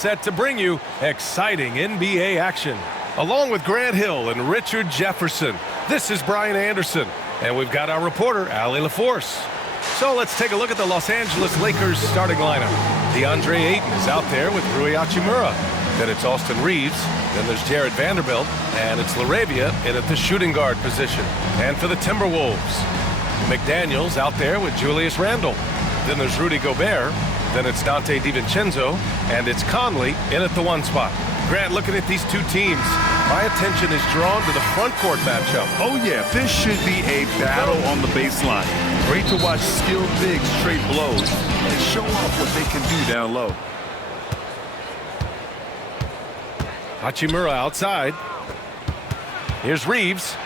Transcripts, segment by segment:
set to bring you exciting NBA action. Along with Grant Hill and Richard Jefferson, this is Brian Anderson, and we've got our reporter, Allie LaForce. So let's take a look at the Los Angeles Lakers starting lineup. DeAndre Ayton is out there with Rui Hachimura. Then it's Austin Reeves. Then there's Jared Vanderbilt. And it's LaRavia in at the shooting guard position. And for the Timberwolves, McDaniels out there with Julius Randle. Then there's Rudy Gobert. Then it's Dante DiVincenzo. And it's Conley in at the 1 spot. Grant, looking at these two teams, my attention is drawn to the front court matchup. Oh, yeah, this should be a battle on the baseline. Great to watch skilled bigs trade blows and show off what they can do down low. Hachimura outside. Here's Reeves.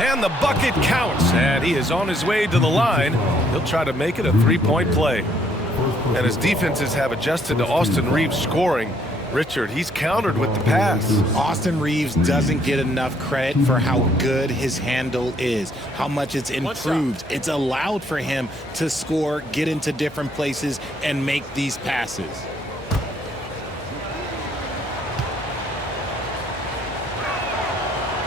And the bucket counts. And he is on his way to the line. He'll try to make it a three-point play. And his defenses have adjusted to Austin Reeves scoring. Richard, he's countered with the pass. Austin Reeves doesn't get enough credit for how good his handle is, how much it's improved. It's allowed for him to score, get into different places, and make these passes.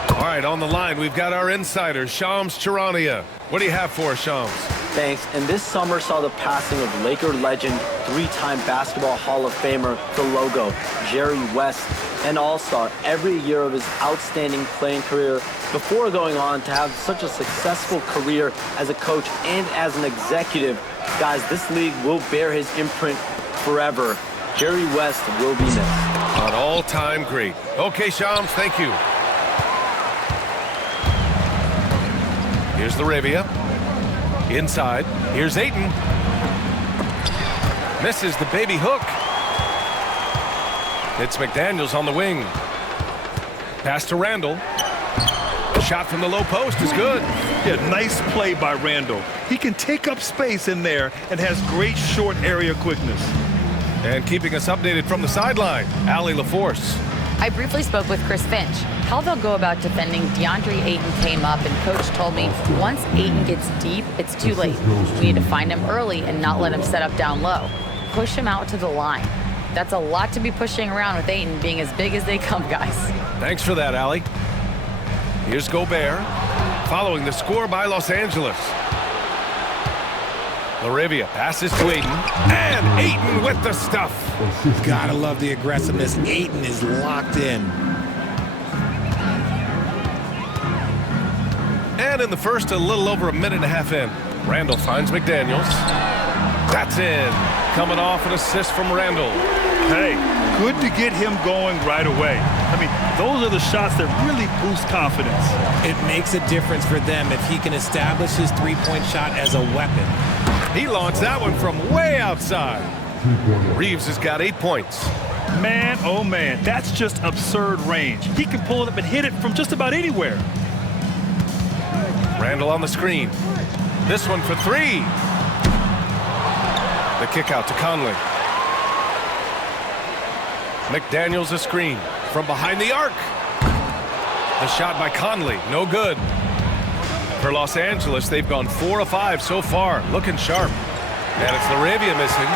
All right, on the line, we've got our insider, Shams Charania. What do you have for us, Shams? Thanks. And this summer saw the passing of Laker legend, 3-time Basketball Hall of Famer, the logo, Jerry West, an all-star every year of his outstanding playing career before going on to have such a successful career as a coach and as an executive. Guys, this league will bear his imprint forever. Jerry West will be missed. An all-time great. Okay, Shams, thank you. Here's LaRavia. Inside. Here's Ayton. Misses the baby hook. It's McDaniels on the wing. Pass to Randle. The shot from the low post is good. Yeah, nice play by Randle. He can take up space in there and has great short area quickness. And keeping us updated from the sideline, Allie LaForce. I briefly spoke with Chris Finch. How they'll go about defending DeAndre Ayton came up, and Coach told me once Ayton gets deep, it's too late. We need to find him early and not let him set up down low. Push him out to the line. That's a lot to be pushing around with Ayton being as big as they come, guys. Thanks for that, Allie. Here's Gobert, following the score by Los Angeles. LaRavia passes to Ayton, and Ayton with the stuff. Gotta love the aggressiveness. Ayton is locked in. And in the first, a little over a minute and a half in, Randle finds McDaniels. That's in. Coming off an assist from Randle. Hey, good to get him going right away. I mean, those are the shots that really boost confidence. It makes a difference for them if he can establish his three-point shot as a weapon. He launched that one from way outside. Reeves has got 8 points. Man, oh man, that's just absurd range. He can pull it up and hit it from just about anywhere. Randle on the screen. This one for 3. The kick out to Conley. McDaniels a screen from behind the arc. The shot by Conley, no good. For Los Angeles, they've gone 4 of 5 so far, looking sharp. And it's LaRavia missing.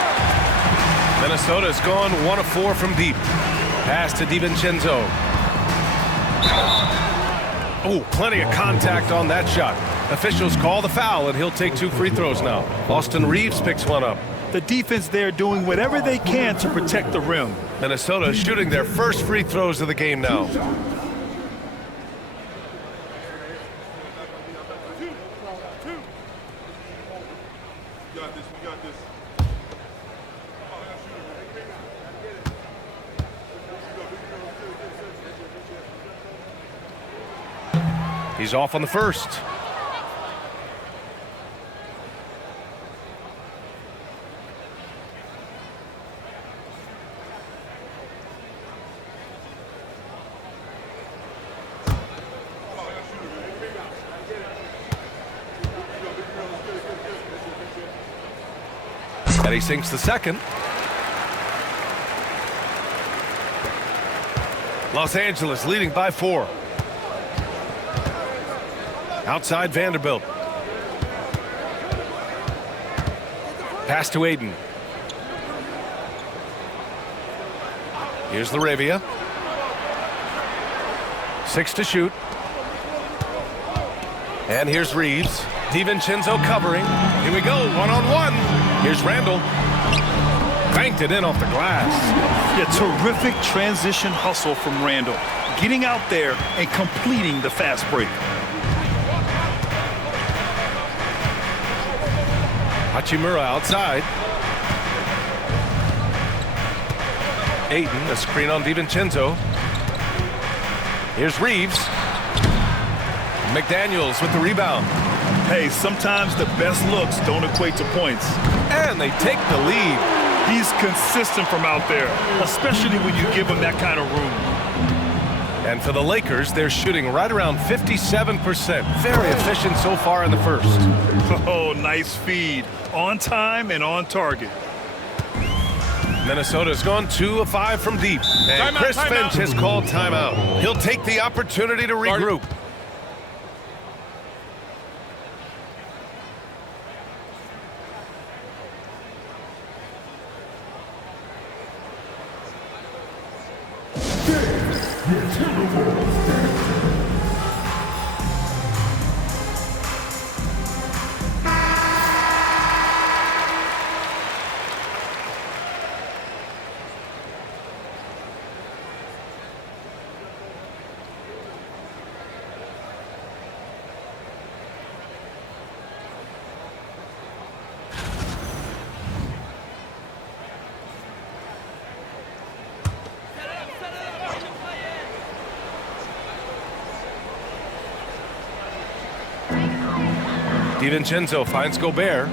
Minnesota's gone 1 of 4 from deep. Pass to DiVincenzo. Oh, plenty of contact on that shot. Officials call the foul, and he'll take 2 free throws now. Austin Reeves picks one up. The defense there doing whatever they can to protect the rim. Minnesota shooting their first free throws of the game now. He's off on the first. And he sinks the second. Los Angeles leading by 4. Outside Vanderbilt. Pass to Ayton. Here's Laravia. 6 to shoot. And here's Reeves. DiVincenzo covering. Here we go, one-on-one. Here's Randall. Banked it in off the glass. Yeah, terrific transition hustle from Randall. Getting out there and completing the fast break. Hachimura outside. Ayton, a screen on DiVincenzo. Here's Reeves. McDaniels with the rebound. Hey, sometimes the best looks don't equate to points. And they take the lead. He's consistent from out there, especially when you give him that kind of room. And for the Lakers, they're shooting right around 57%. Very efficient so far in the first. Oh, nice feed. On time and on target. Minnesota's gone 2 of 5 from deep. And Chris Finch has called timeout. He'll take the opportunity to regroup. DiVincenzo finds Gobert.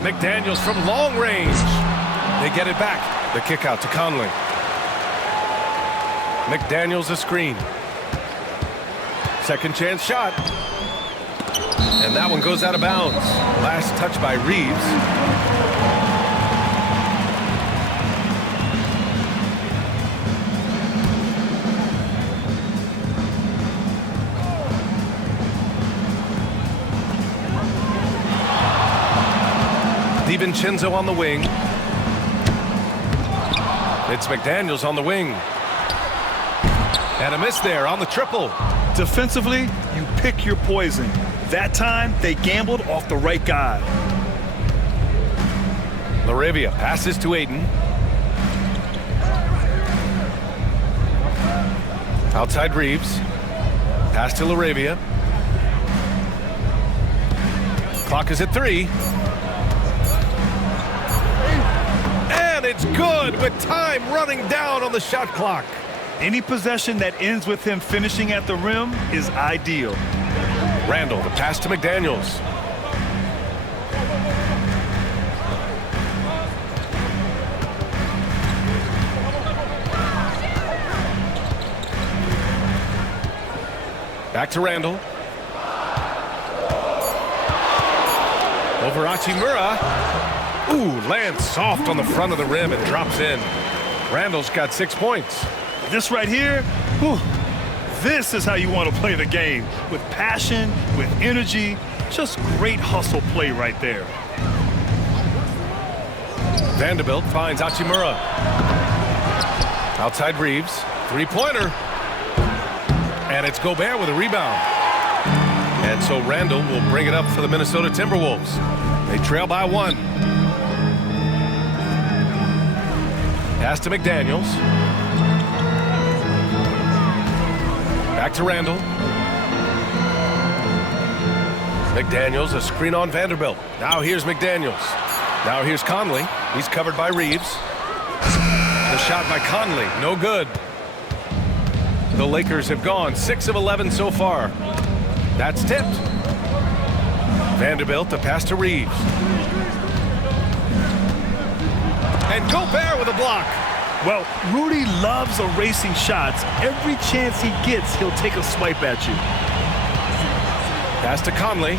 McDaniels from long range. They get it back. The kick out to Conley. McDaniels a screen. Second chance shot. And that one goes out of bounds. Last touch by Reeves. DiVincenzo on the wing. It's McDaniels on the wing. And a miss there on the triple. Defensively, you pick your poison. That time, they gambled off the right guy. Laravia passes to Ayton. Outside Reeves. Pass to Laravia. Clock is at 3. It's good with time running down on the shot clock. Any possession that ends with him finishing at the rim is ideal. Randall, the pass to McDaniels. Back to Randall. Over Hachimura. Ooh, lands soft on the front of the rim and drops in. Randall's got 6 points. This right here, whew, this is how you want to play the game. With passion, with energy, just great hustle play right there. Vanderbilt finds Hachimura. Outside Reeves, 3-pointer. And it's Gobert with a rebound. And so Randall will bring it up for the Minnesota Timberwolves. They trail by 1. Pass to McDaniels. Back to Randall. McDaniels, a screen on Vanderbilt. Now here's McDaniels. Now here's Conley. He's covered by Reeves. The shot by Conley, no good. The Lakers have gone 6 of 11 so far. That's tipped. Vanderbilt, the pass to Reeves. And Gobert with a block. Well, Rudy loves erasing shots. Every chance he gets, he'll take a swipe at you. Pass to Conley.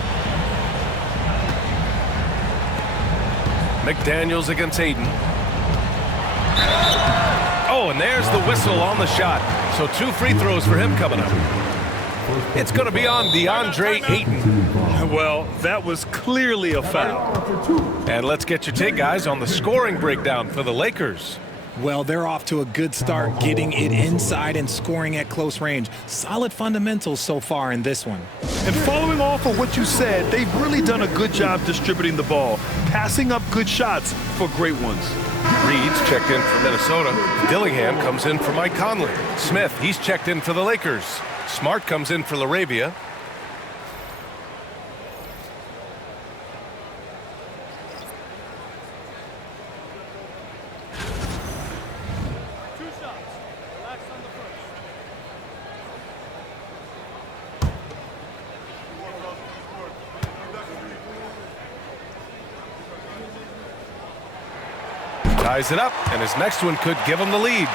McDaniels against Ayton. Oh, and there's the whistle on the shot. So 2 free throws for him coming up. It's going to be on DeAndre Ayton. Well, that was clearly a foul. And let's get your take, guys, on the scoring breakdown for the Lakers. Well, they're off to a good start, getting it inside and scoring at close range. Solid fundamentals so far in this one. And following off of what you said, they've really done a good job distributing the ball, passing up good shots for great ones. Reed's checked in for Minnesota. Dillingham comes in for Mike Conley. Smith, he's checked in for the Lakers. Smart comes in for LaRavia. Ties it up, and his next one could give him the lead.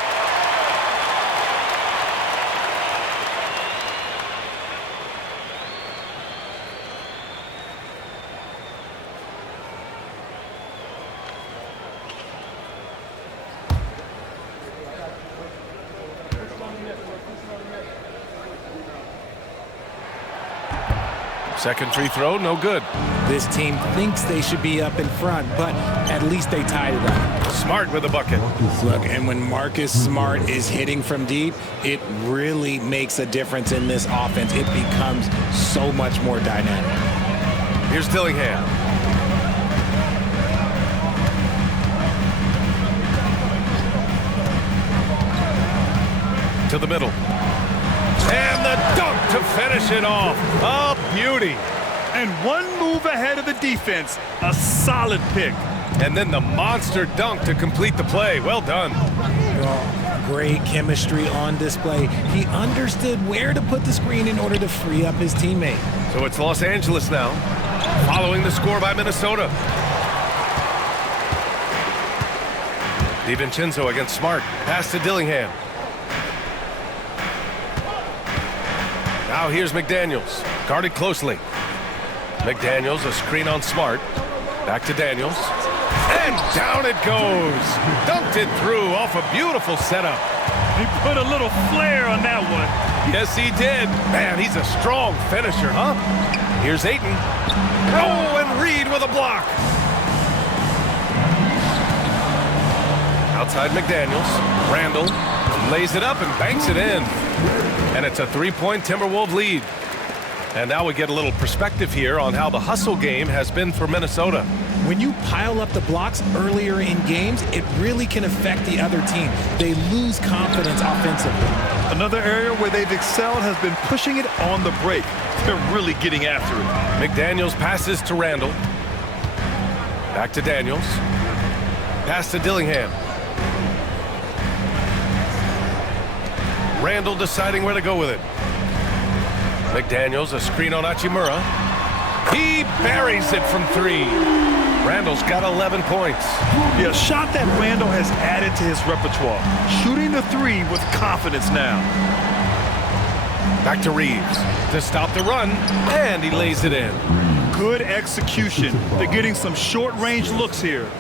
Second free throw, no good. This team thinks they should be up in front, but at least they tied it up. Smart with a bucket. Look, and when Marcus Smart is hitting from deep, it really makes a difference in this offense. It becomes so much more dynamic. Here's Dillingham. To the middle. And the dunk to finish it off. A beauty. And one move ahead of the defense. A solid pick. And then the monster dunk to complete the play. Well done. Great chemistry on display. He understood where to put the screen in order to free up his teammate. So it's Los Angeles now, following the score by Minnesota. DiVincenzo against Smart. Pass to Dillingham. Now here's McDaniels, guarded closely. McDaniels, a screen on Smart. Back to Daniels. And down it goes. Dunked it through off a beautiful setup. He put a little flair on that one. Yes, he did. Man, he's a strong finisher, huh? Here's Ayton. Oh, and Reed with a block. Outside McDaniels. Randall lays it up and banks it in. And it's a three-point Timberwolves lead. And now we get a little perspective here on how the hustle game has been for Minnesota. When you pile up the blocks earlier in games, it really can affect the other team. They lose confidence offensively. Another area where they've excelled has been pushing it on the break. They're really getting after it. McDaniels passes to Randall. Back to Daniels. Pass to Dillingham. Randall deciding where to go with it. McDaniels, a screen on Hachimura. He buries it from three. Randall's got 11 points. Yeah, a shot that Randall has added to his repertoire. Shooting the three with confidence now. Back to Reeves to stop the run, and he lays it in. Good execution. They're getting some short-range looks here.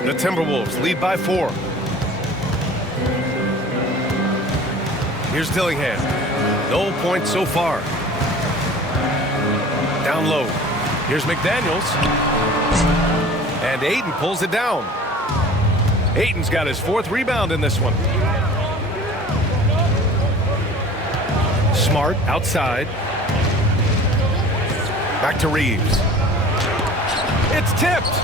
The Timberwolves lead by 4. Here's Dillingham. No points so far. Down low. Here's McDaniels. And Ayton pulls it down. Ayton's got his 4th rebound in this one. Smart outside. Back to Reeves. It's tipped.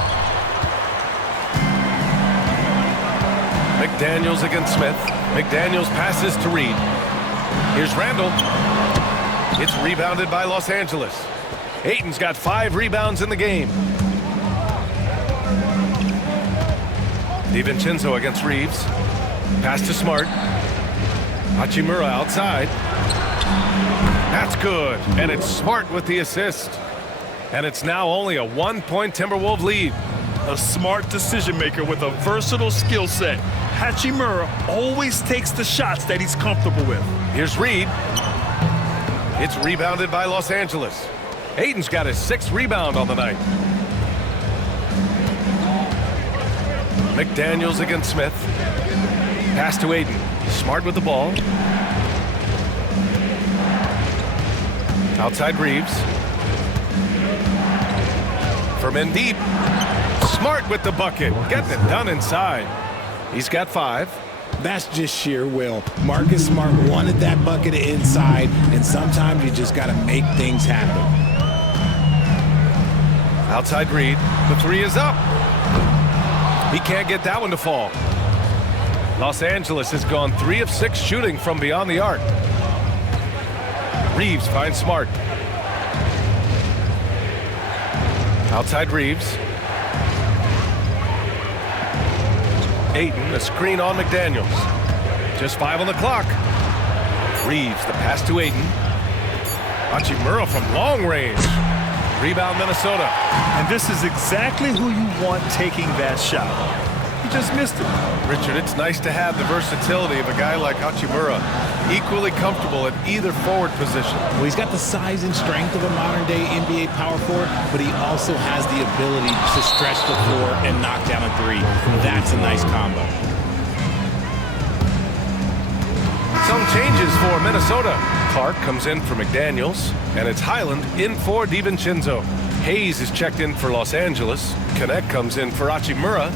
McDaniels against Smith. McDaniels passes to Reed. Here's Randall. It's rebounded by Los Angeles. Ayton's got 5 rebounds in the game. DiVincenzo against Reeves. Pass to Smart. Hachimura outside. That's good. And it's Smart with the assist. And it's now only a 1-point Timberwolves lead. A smart decision maker with a versatile skill set. Hachimura always takes the shots that he's comfortable with. Here's Reed. It's rebounded by Los Angeles. Ayton's got his 6th rebound on the night. McDaniels against Smith. Pass to Ayton. Smart with the ball. Outside Reeves. From in deep. Smart with the bucket, getting it done inside. He's got 5. That's just sheer will. Marcus Smart wanted that bucket inside, and sometimes you just got to make things happen. Outside Reed. The 3 is up. He can't get that one to fall. Los Angeles has gone 3 of 6 shooting from beyond the arc. Reeves finds Smart. Outside Reeves. Ayton, a screen on McDaniels. Just 5 on the clock. Reeves, the pass to Ayton. Hachimura from long range. Rebound, Minnesota. And this is exactly who you want taking that shot. He just missed it. Richard, it's nice to have the versatility of a guy like Hachimura, equally comfortable at either forward position. Well, he's got the size and strength of a modern-day NBA power forward, but he also has the ability to stretch the floor and knock down a 3. That's a nice combo. Some changes for Minnesota. Clark comes in for McDaniels, and it's Highland in for DiVincenzo. Hayes is checked in for Los Angeles. Connect comes in for Hachimura.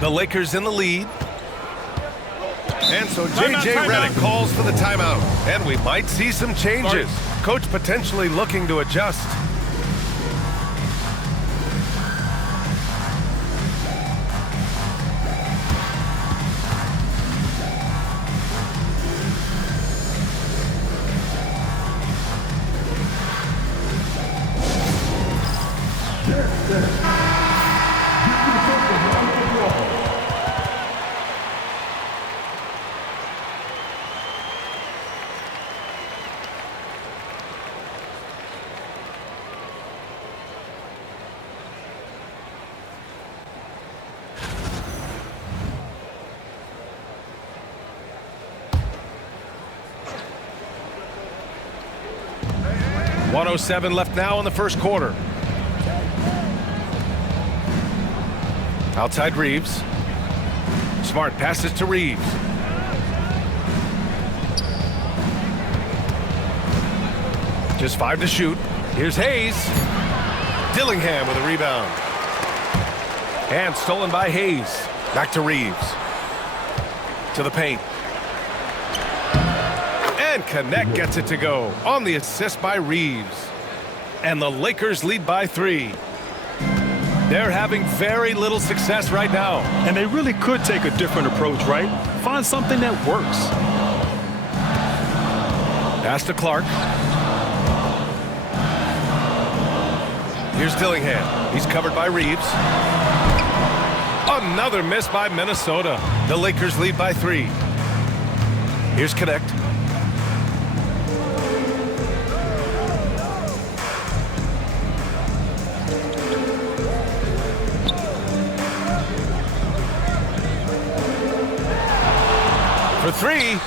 The Lakers in the lead. And so J.J. Redick calls for the timeout. And we might see some changes. Coach potentially looking to adjust. .107 left now in the first quarter. Outside Reeves. Smart passes to Reeves. Just 5 to shoot. Here's Hayes. Dillingham with a rebound. And stolen by Hayes. Back to Reeves. To the paint. And Connect gets it to go on the assist by Reeves. And the Lakers lead by 3. They're having very little success right now. And they really could take a different approach, right? Find something that works. Pass to Clark. Here's Dillingham. He's covered by Reeves. Another miss by Minnesota. The Lakers lead by 3. Here's Connect. For 3.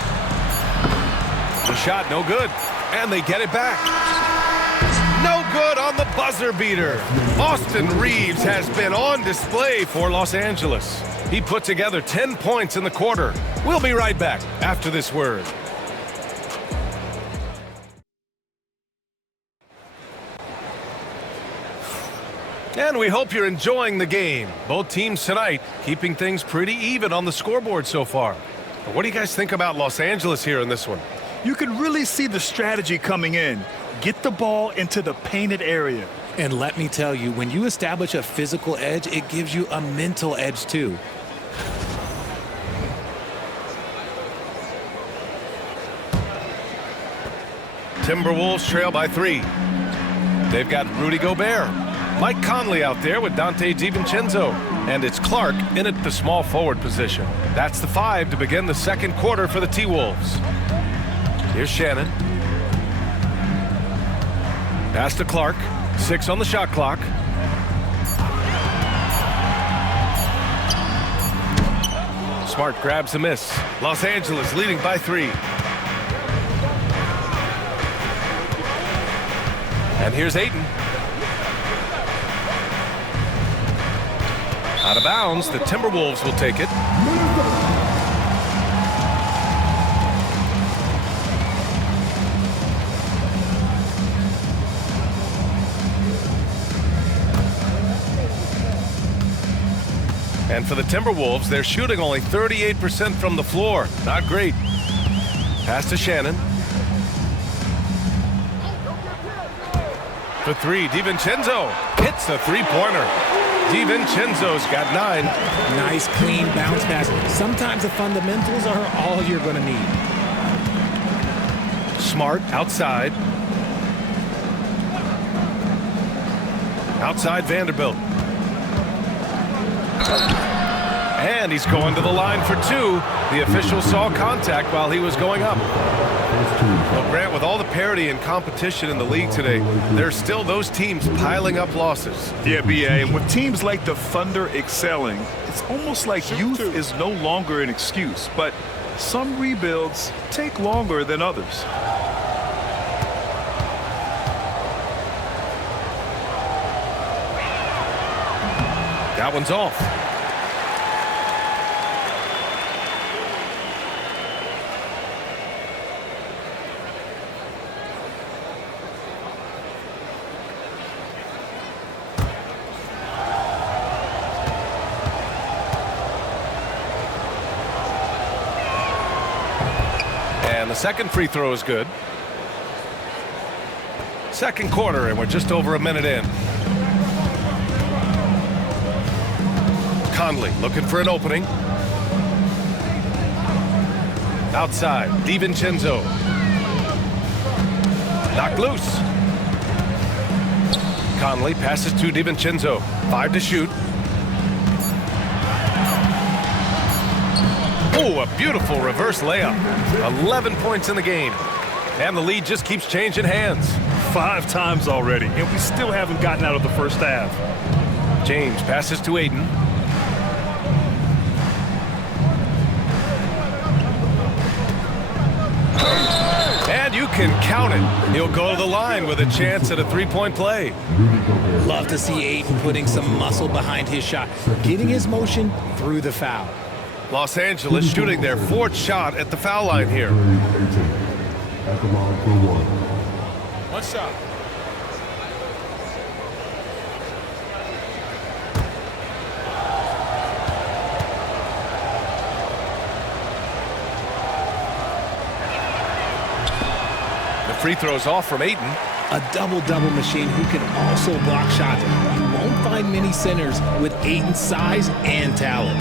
The shot no good. And they get it back. No good on the buzzer beater. Austin Reeves has been on display for Los Angeles. He put together 10 points in the quarter. We'll be right back after this word. And we hope you're enjoying the game. Both teams tonight keeping things pretty even on the scoreboard so far. But what do you guys think about Los Angeles here in this one? You can really see the strategy coming in. Get the ball into the painted area. And let me tell you, when you establish a physical edge, it gives you a mental edge too. Timberwolves trail by 3. They've got Rudy Gobert. Mike Conley out there with Dante DiVincenzo. And it's Clark in at the small forward position. That's the 5 to begin the second quarter for the T-Wolves. Here's Shannon. Pass to Clark. 6 on the shot clock. Smart grabs a miss. Los Angeles leading by 3. And here's Ayton. Out of bounds, the Timberwolves will take it. And for the Timberwolves, they're shooting only 38% from the floor. Not great. Pass to Shannon. For three, DiVincenzo hits the three-pointer. DiVincenzo's got 9. Nice, clean bounce pass. Sometimes the fundamentals are all you're going to need. Smart outside. Outside Vanderbilt. And he's going to the line for 2. The official saw contact while he was going up. Well, Grant, with all the parity and competition in the league today, there's still those teams piling up losses. Yeah, B.A., and with teams like the Thunder excelling, it's almost like youth is no longer an excuse, but some rebuilds take longer than others. That one's off. And the second free throw is good. Second quarter, and we're just over a minute in. Conley looking for an opening. Outside, DiVincenzo. Knocked loose. Conley passes to DiVincenzo. 5 to shoot. Oh, a beautiful reverse layup. 11 points in the game. And the lead just keeps changing hands. 5 times already, and we still haven't gotten out of the first half. James passes to Aiden. And you can count it. He'll go to the line with a chance at a three-point play. Love to see Aiden putting some muscle behind his shot, getting his motion through the foul. Los Angeles shooting their 4th shot at the foul line here. At the line for 1. One shot. The free throw's off from Aiden. A double-double machine who can also block shots. You won't find many centers with Aiden's size and talent.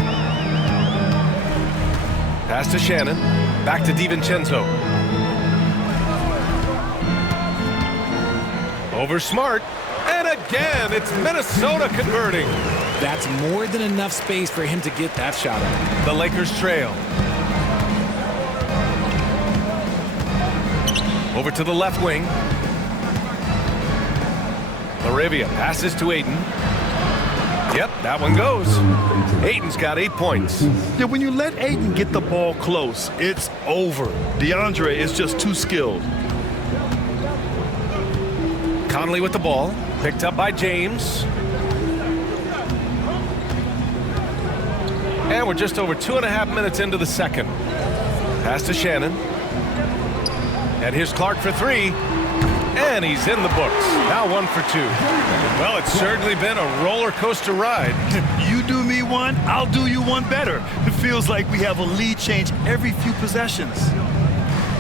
Pass to Shannon. Back to DiVincenzo. Over Smart. And again, it's Minnesota converting. That's more than enough space for him to get that shot up. The Lakers trail. Over to the left wing. Laravia passes to Aiden. Yep, that one goes. Aiden's got 8 points. Yeah, when you let Aiden get the ball close, it's over. DeAndre is just too skilled. Conley with the ball. Picked up by James. And we're just over 2.5 minutes into the second. Pass to Shannon. And here's Clark for 3. And he's in the books. Now 1 for 2. Well, it's certainly been a roller coaster ride. You do me one, I'll do you one better. It feels like we have a lead change every few possessions.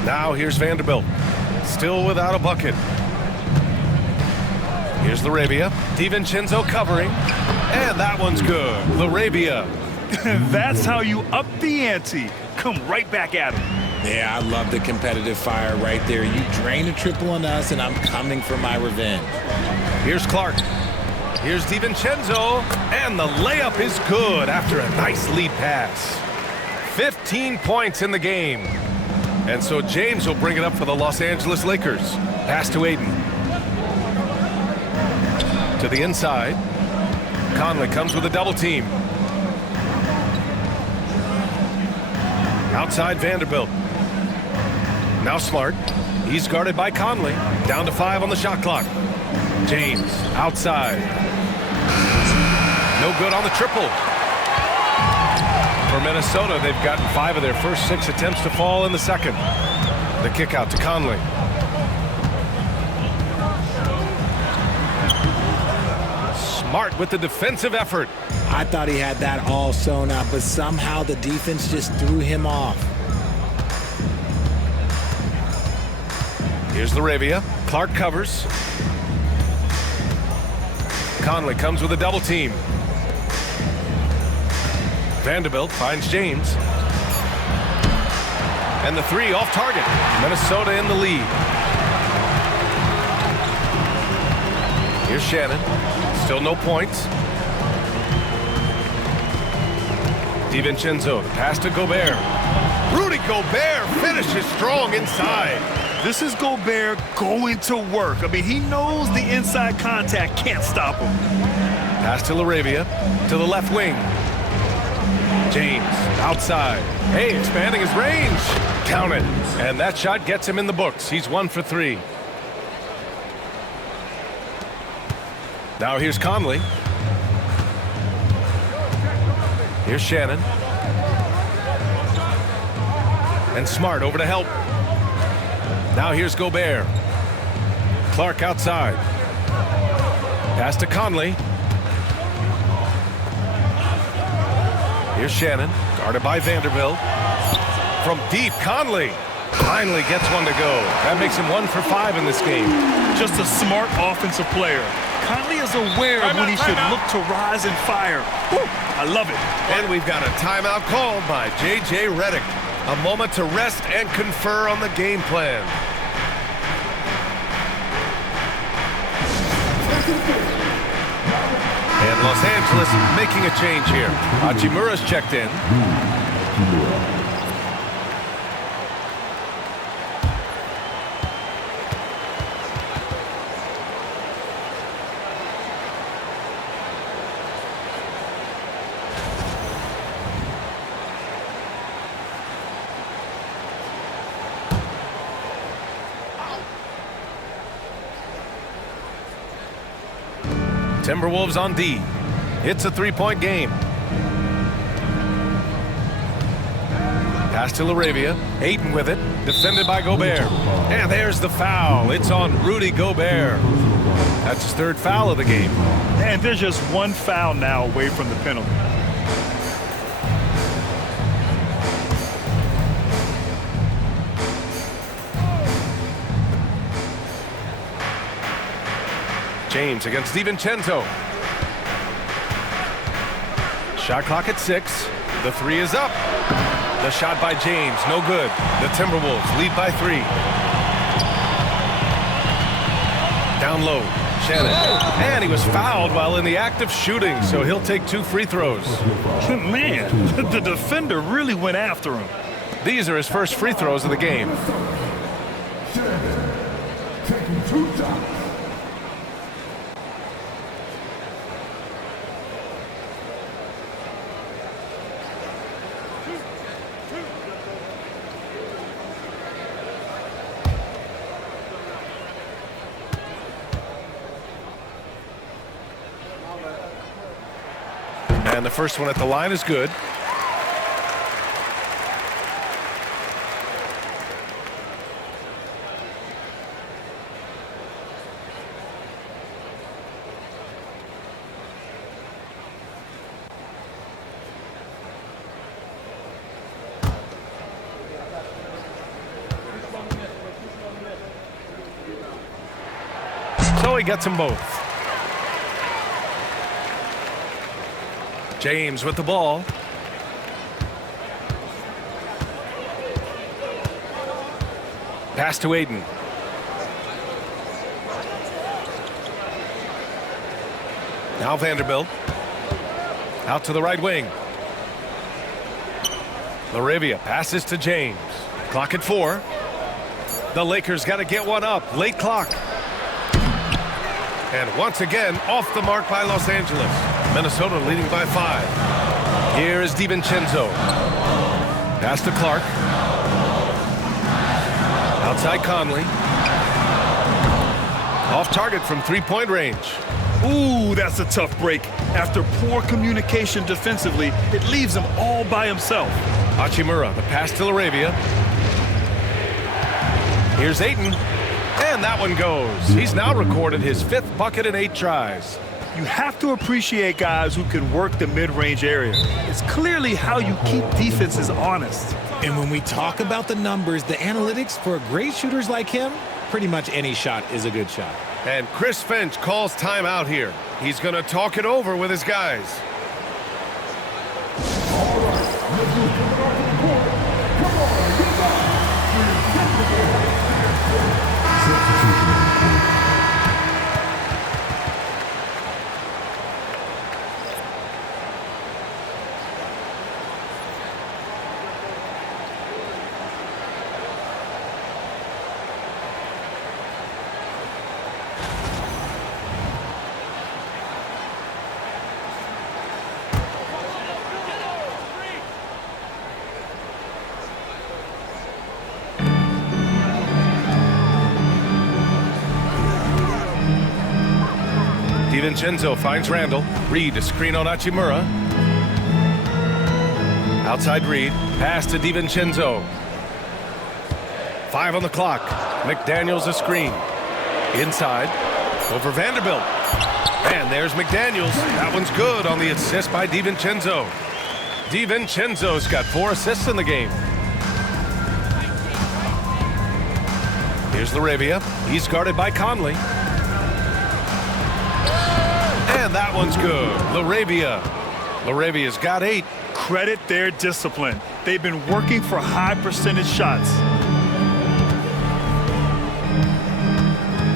Now here's Vanderbilt. Still without a bucket. Here's Laravia. DiVincenzo covering. And that one's good. Laravia. That's how you up the ante. Come right back at him. Yeah, I love the competitive fire right there. You drain a triple on us, and I'm coming for my revenge. Here's Clark. Here's DiVincenzo. And the layup is good after a nice lead pass. 15 points in the game. And so James will bring it up for the Los Angeles Lakers. Pass to Aiden. To the inside. Conley comes with a double team. Outside Vanderbilt. Now Smart. He's guarded by Conley. Down to 5 on the shot clock. James outside. No good on the triple. For Minnesota, they've gotten 5 of their first 6 attempts to fall in the second. The kick out to Conley. Smart with the defensive effort. I thought he had that all sewn up, but somehow the defense just threw him off. Here's Laravia. Clark covers. Conley comes with a double team. Vanderbilt finds James. And the three off target. Minnesota in the lead. Here's Shannon. Still no points. DiVincenzo, the pass to Gobert. Rudy Gobert finishes strong inside. This is Gobert going to work. I mean, he knows the inside contact can't stop him. Pass to Laravia, to the left wing. James, outside. Hey, expanding his range. Count it. And that shot gets him in the books. He's 1 for 3. Now here's Conley. Here's Shannon. And Smart over to help. Now here's Gobert. Clark outside. Pass to Conley. Here's Shannon, guarded by Vanderbilt. From deep, Conley finally gets one to go. That makes him 1 for 5 in this game. Just a smart offensive player. Conley is aware of when he should look to rise and fire. Woo, I love it. And we've got a timeout called by J.J. Redick. A moment to rest and confer on the game plan. And Los Angeles making a change here. Hachimura's checked in. Timberwolves on D. It's a three-point game. Pass to Laravia. Ayton with it. Defended by Gobert. And there's the foul. It's on Rudy Gobert. That's his 3rd foul of the game. And there's just 1 foul now away from the penalty. James against DiVincenzo. Shot clock at 6. The 3 is up. The shot by James, no good. The Timberwolves lead by 3. Down low, Shannon. And he was fouled while in the act of shooting, so he'll take 2 free throws. Man, the defender really went after him. These are his first free throws of the game. Taking 2 shots. And the first one at the line is good. So he gets them both. James with the ball. Pass to Ayton. Now Vanderbilt. Out to the right wing. Laravia passes to James. Clock at 4. The Lakers got to get one up. Late clock. And once again, off the mark by Los Angeles. Minnesota leading by 5. Here is DiVincenzo. Pass to Clark. Outside Conley. Off target from 3-point range. Ooh, that's a tough break. After poor communication defensively, it leaves him all by himself. Hachimura, the pass to Laravia. Here's Ayton. And that one goes. He's now recorded his 5th bucket in 8 tries. You have to appreciate guys who can work the mid-range area. It's clearly how you keep defenses honest. And when we talk about the numbers, the analytics for great shooters like him, pretty much any shot is a good shot. And Chris Finch calls timeout here. He's going to talk it over with his guys. All right, let's move coming off the court. Come on, get back. Substitution on the court. DiVincenzo finds Randall. Reed, a screen on Hachimura. Outside Reed. Pass to DiVincenzo. 5 on the clock. McDaniels a screen. Inside. Over Vanderbilt. And there's McDaniels. That one's good on the assist by DiVincenzo. DiVincenzo's got 4 assists in the game. Here's Laravia. He's guarded by Conley. And that one's good. Laravia's got 8. Credit their discipline. They've been working for high percentage shots.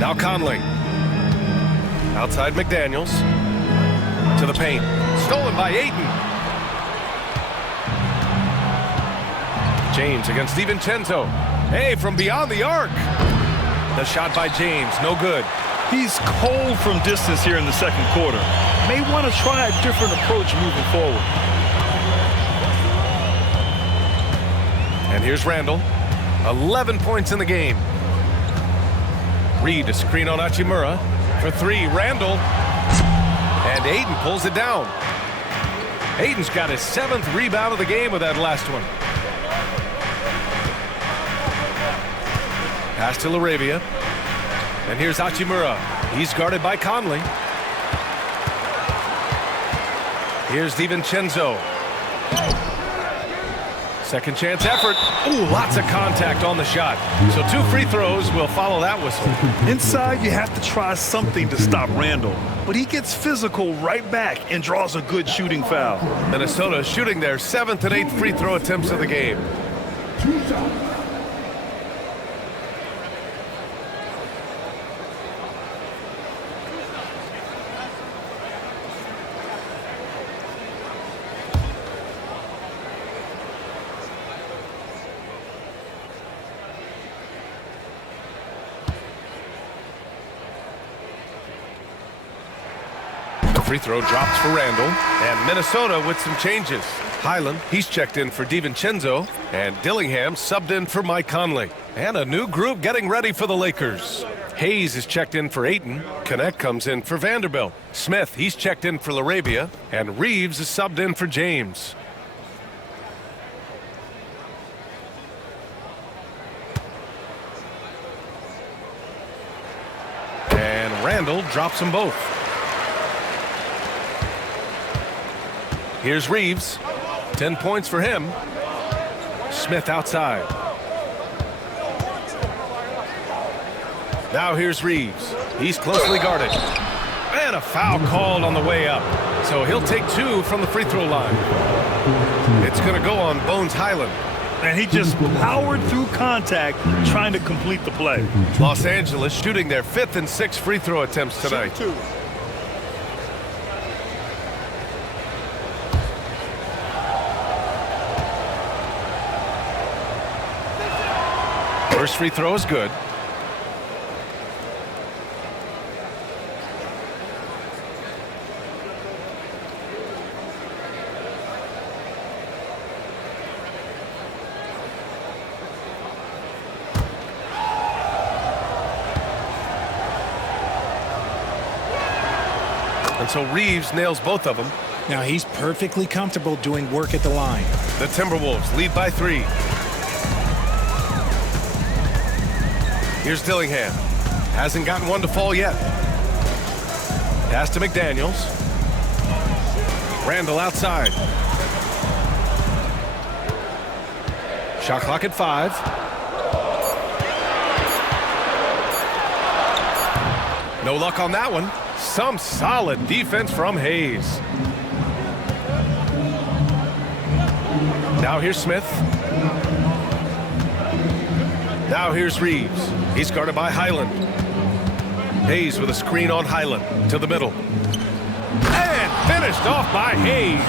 Now Conley. Outside McDaniels. To the paint. Stolen by Ayton. James against DiVincenzo. Hey, from beyond the arc. The shot by James, no good. He's cold from distance here in the second quarter. May want to try a different approach moving forward. And here's Randall. 11 points in the game. Reed, a screen on Hachimura. For 3, Randall. And Ayton pulls it down. Ayton's got his 7th rebound of the game with that last one. Pass to Laravia. And here's Hachimura. He's guarded by Conley. Here's DiVincenzo. Second chance effort. Ooh, lots of contact on the shot. So 2 free throws will follow that whistle. Inside, you have to try something to stop Randall. But he gets physical right back and draws a good shooting foul. Minnesota shooting their 7th and 8th free throw attempts of the game. 2 shots. Free throw drops for Randall. And Minnesota with some changes. Highland, he's checked in for DiVincenzo. And Dillingham subbed in for Mike Conley. And a new group getting ready for the Lakers. Hayes is checked in for Ayton. Connect comes in for Vanderbilt. Smith, he's checked in for Laravia. And Reeves is subbed in for James. And Randall drops them both. Here's Reeves. 10 points for him. Smith outside. Now here's Reeves. He's closely guarded. And a foul called on the way up. So he'll take 2 from the free throw line. It's going to go on Bones Highland. And he just powered through contact trying to complete the play. Los Angeles shooting their 5th and 6th free throw attempts tonight. First free throw is good. And so Reeves nails both of them. Now he's perfectly comfortable doing work at the line. The Timberwolves lead by 3. Here's Dillingham. Hasn't gotten one to fall yet. Pass to McDaniels. Randall outside. Shot clock at 5. No luck on that one. Some solid defense from Hayes. Now here's Smith. Now here's Reeves. He's guarded by Highland. Hayes with a screen on Highland to the middle. And finished off by Hayes.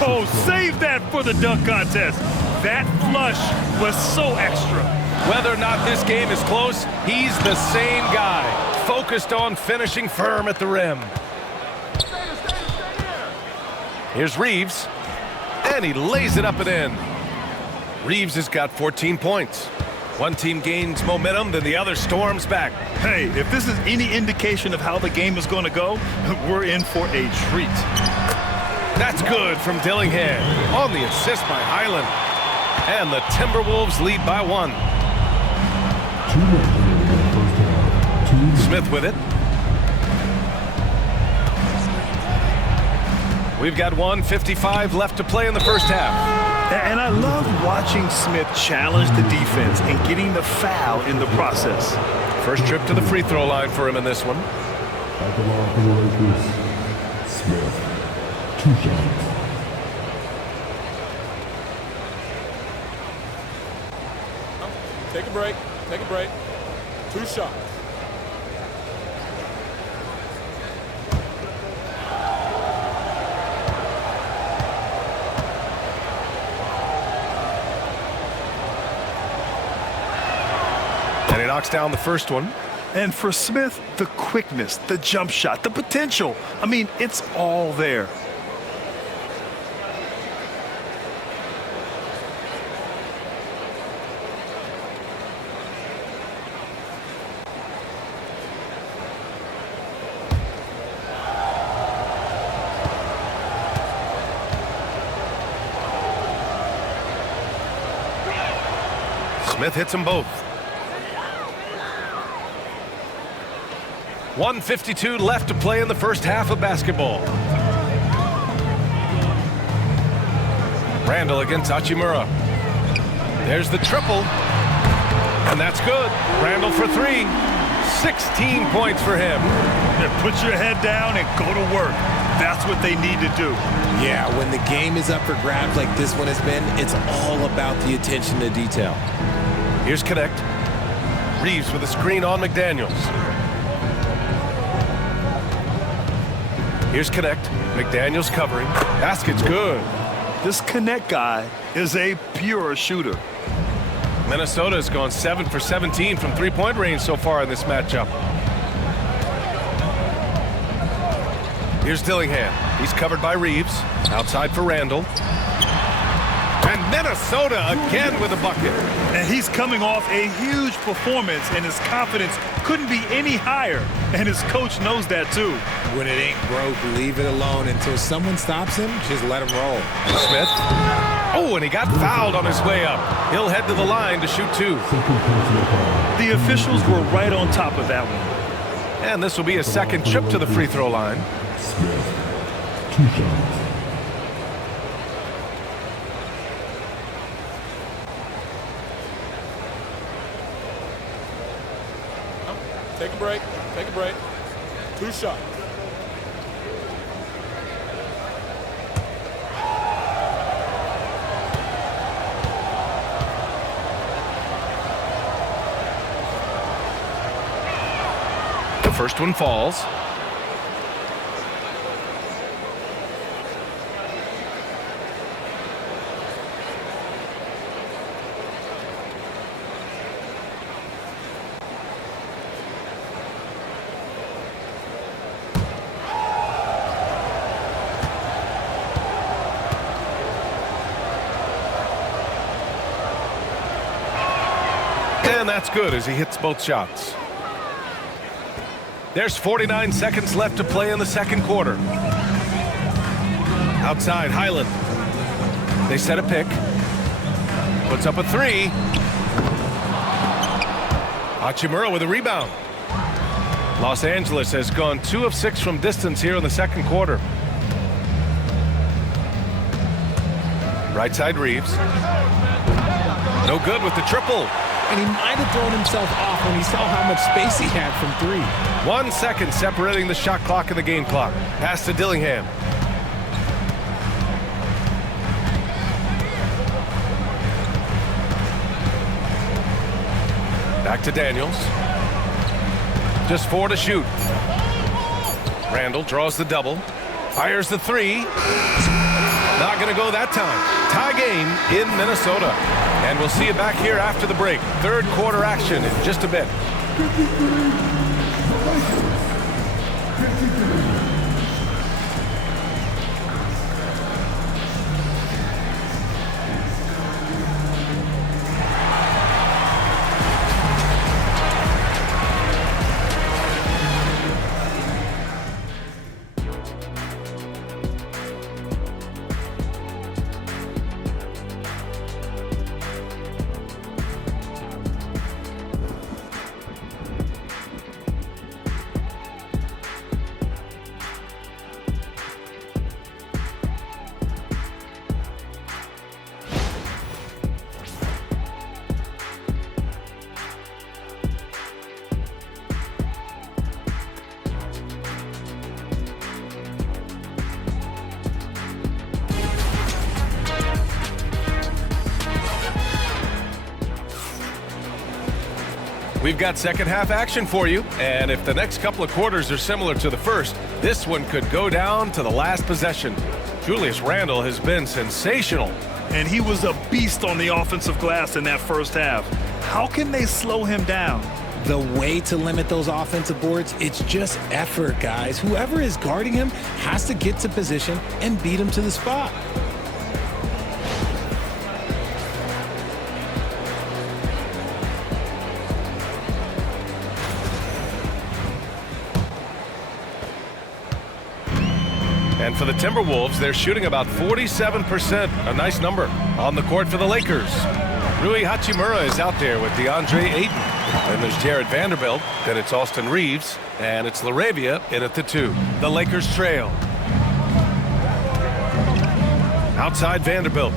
Oh, save that for the dunk contest. That flush was so extra. Whether or not this game is close, he's the same guy, focused on finishing firm at the rim. Here's Reeves, and he lays it up and in. Reeves has got 14 points. One team gains momentum, then the other storms back. Hey, if this is any indication of how the game is going to go, we're in for a treat. That's good from Dillingham on the assist by Highland. And the Timberwolves lead by 1. Smith with it. We've got 1:55 left to play in the first half. And I love watching Smith challenge the defense and getting the foul in the process. First trip to the free throw line for him in this one. At the line for the Lakers, Smith. 2 shots. Take a break. Take a break. 2 shots. And he knocks down the first one. And for Smith, the quickness, the jump shot, the potential. I mean, it's all there. Smith hits them both. 1:52 left to play in the first half of basketball. Randall against Hachimura. There's the triple. And that's good. Randall for 3. 16 points for him. Put your head down and go to work. That's what they need to do. Yeah, when the game is up for grabs like this one has been, it's all about the attention to detail. Here's Connect. Reeves with a screen on McDaniels. Here's Connect. McDaniels covering. Basket's good. This Connect guy is a pure shooter. Minnesota has gone 7 for 17 from three-point range so far in this matchup. Here's Dillingham. He's covered by Reeves. Outside for Randall. And Minnesota again with a bucket. And he's coming off a huge performance, and his confidence couldn't be any higher. And his coach knows that too. When it ain't broke, leave it alone until someone stops him. Just let him roll. Smith. Oh, and he got fouled on his way up. He'll head to the line to shoot 2. The officials were right on top of that one. And this will be a second trip to the free throw line. Smith. 2 shots. Take a break. Take a break. 2 shots. The first one falls. And that's good as he hits both shots. There's 49 seconds left to play in the second quarter. Outside, Highland. They set a pick. Puts up a 3. Hachimura with a rebound. Los Angeles has gone 2 of 6 from distance here in the second quarter. Right side Reeves. No good with the triple. And he might have thrown himself off when he saw how much space he had from 3. 1 second separating the shot clock and the game clock. Pass to Dillingham. Back to Daniels. Just 4 to shoot. Randall draws the double. Fires the 3. Not going to go that time. Tie game in Minnesota. And we'll see you back here after the break. Third quarter action in just a bit. We've got second half action for you, and if the next couple of quarters are similar to the first, this one could go down to the last possession. Julius Randle has been sensational. And he was a beast on the offensive glass in that first half. How can they slow him down? The way to limit those offensive boards, it's just effort, guys. Whoever is guarding him has to get to position and beat him to the spot. And for the Timberwolves, they're shooting about 47%, a nice number. On the court for the Lakers, Rui Hachimura is out there with DeAndre Ayton. Then there's Jared Vanderbilt, then it's Austin Reeves, and it's LaRavia in at the 2. The Lakers trail. Outside Vanderbilt.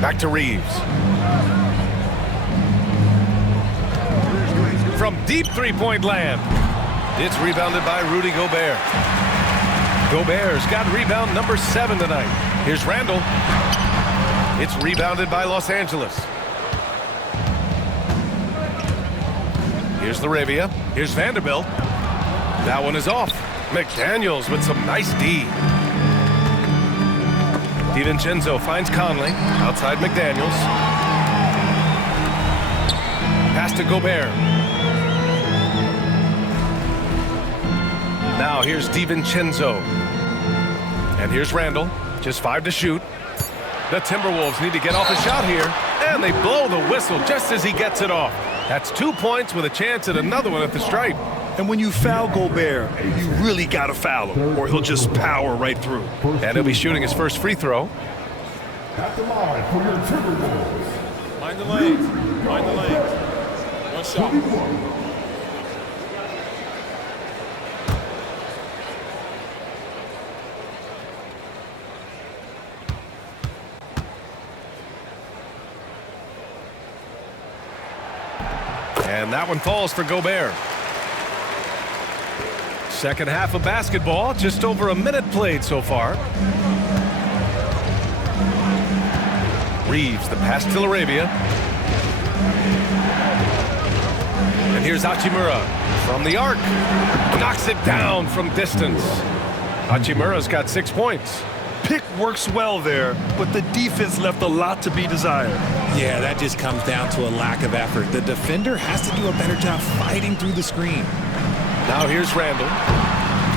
Back to Reeves. From deep three-point land. It's rebounded by Rudy Gobert. Gobert's got rebound number 7 tonight. Here's Randall. It's rebounded by Los Angeles. Here's LaRavia. Here's Vanderbilt. That one is off. McDaniels with some nice D. DiVincenzo finds Conley. Outside McDaniels. Pass to Gobert. Now here's DiVincenzo. And here's Randall. Just 5 to shoot. The Timberwolves need to get off a shot here. And they blow the whistle just as he gets it off. That's 2 points with a chance at another one at the stripe. And when you foul Gobert, you really got to foul him, or he'll just power right through. And he'll be shooting his first free throw. At the line for your Timberwolves. Mind the lanes. Mind the lanes. One shot. And that one falls for Gobert. Second half of basketball, just over a minute played so far. Reeves, the pass to LaRavia. And here's Hachimura from the arc. Knocks it down from distance. Hachimura's got 6 points. Pick works well there, but the defense left a lot to be desired. Yeah, that just comes down to a lack of effort. The defender has to do a better job fighting through the screen. Now here's Randall.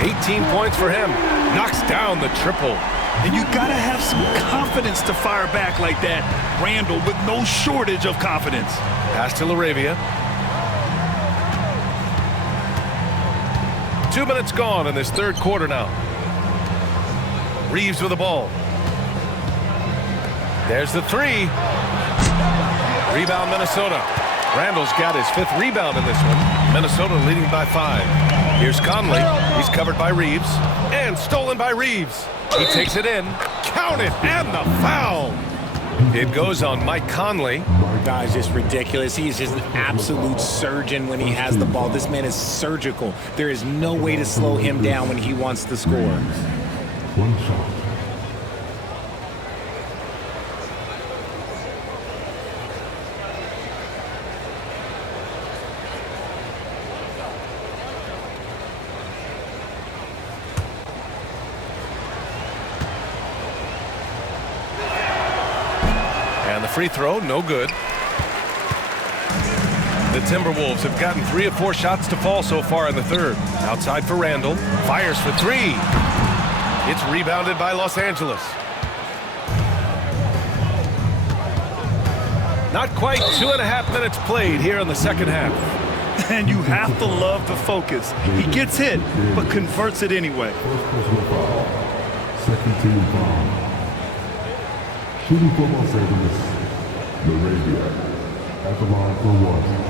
18 points for him. Knocks down the triple. And you gotta have some confidence to fire back like that. Randall with no shortage of confidence. Pass to LaRavia. 2 minutes gone in this third quarter now. Reeves with the ball. There's the 3. Rebound, Minnesota. Randall's got his 5th rebound in this one. Minnesota leading by 5. Here's Conley. He's covered by Reeves. And stolen by Reeves. He takes it in. Count it. And the foul. It goes on Mike Conley. Guys, just ridiculous. He is just an absolute surgeon when he has the ball. This man is surgical. There is no way to slow him down when he wants to score. One shot. And the free throw, no good. The Timberwolves have gotten 3 of 4 shots to fall so far in the 3rd. Outside for Randall. Fires for 3. It's rebounded by Los Angeles. Not quite 2.5 minutes played here in the 2nd half. And you have to love the focus. He gets hit, but converts it anyway. First personal foul. Second team foul. Shooting for Los Angeles, Arabia at the line for 1.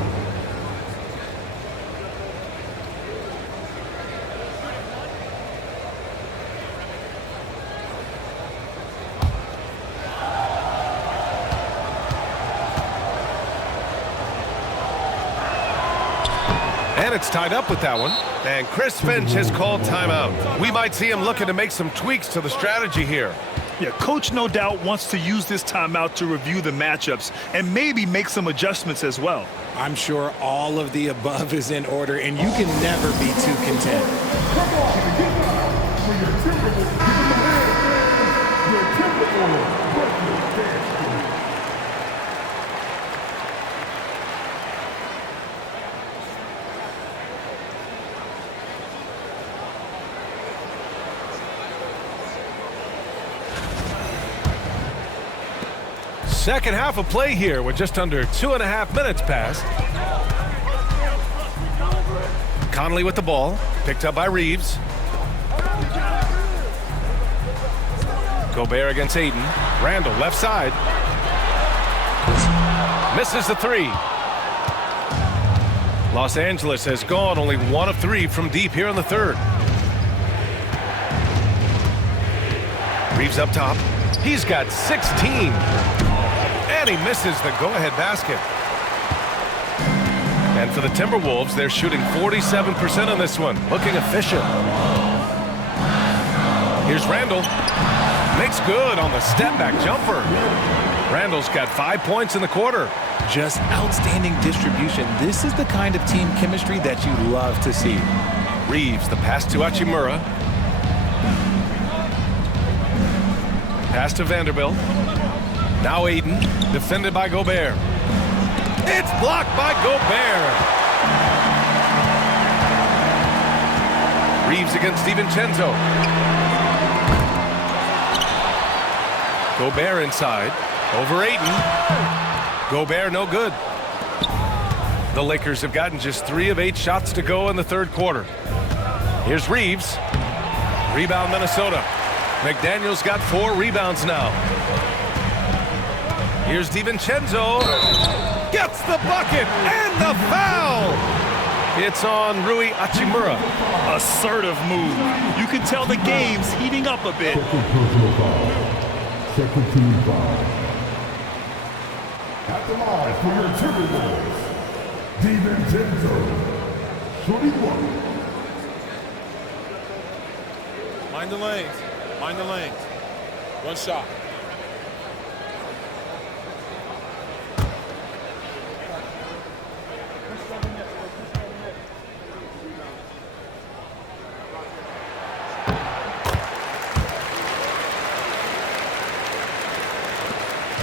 And it's tied up with that one. And Chris Finch has called timeout. We might see him looking to make some tweaks to the strategy here. Yeah, coach no doubt wants to use this timeout to review the matchups and maybe make some adjustments as well. I'm sure all of the above is in order, and you can never be too content. Come on, get down for your Timberwolves. Give them a hand. Your Timberwolves breakfast dance team. Second half of play here with just under 2.5 minutes passed. Conley with the ball, picked up by Reeves. Gobert against Aiden. Randall left side. Misses the 3. Los Angeles has gone only 1 of 3 from deep here in the 3rd. Reeves up top. He's got 16. And he misses the go-ahead basket. And for the Timberwolves, they're shooting 47% on this one. Looking efficient. Here's Randall. Makes good on the step-back jumper. Randall's got 5 points in the quarter. Just outstanding distribution. This is the kind of team chemistry that you love to see. Reeves, the pass to Hachimura. Pass to Vanderbilt. Now Aiden, defended by Gobert. It's blocked by Gobert. Reeves against DiVincenzo. Gobert inside. Over Aiden. Gobert no good. The Lakers have gotten just 3 of 8 shots to go in the 3rd quarter. Here's Reeves. Rebound Minnesota. McDaniel's got 4 rebounds now. Here's DiVincenzo. Gets the bucket and the foul. It's on Rui Hachimura. Assertive move. You can tell the game's heating up a bit. Second personal foul. Second team foul. At the line for your Timberwolves, DiVincenzo. Shooting 1. Mind the lanes. Mind the lanes. 1 shot.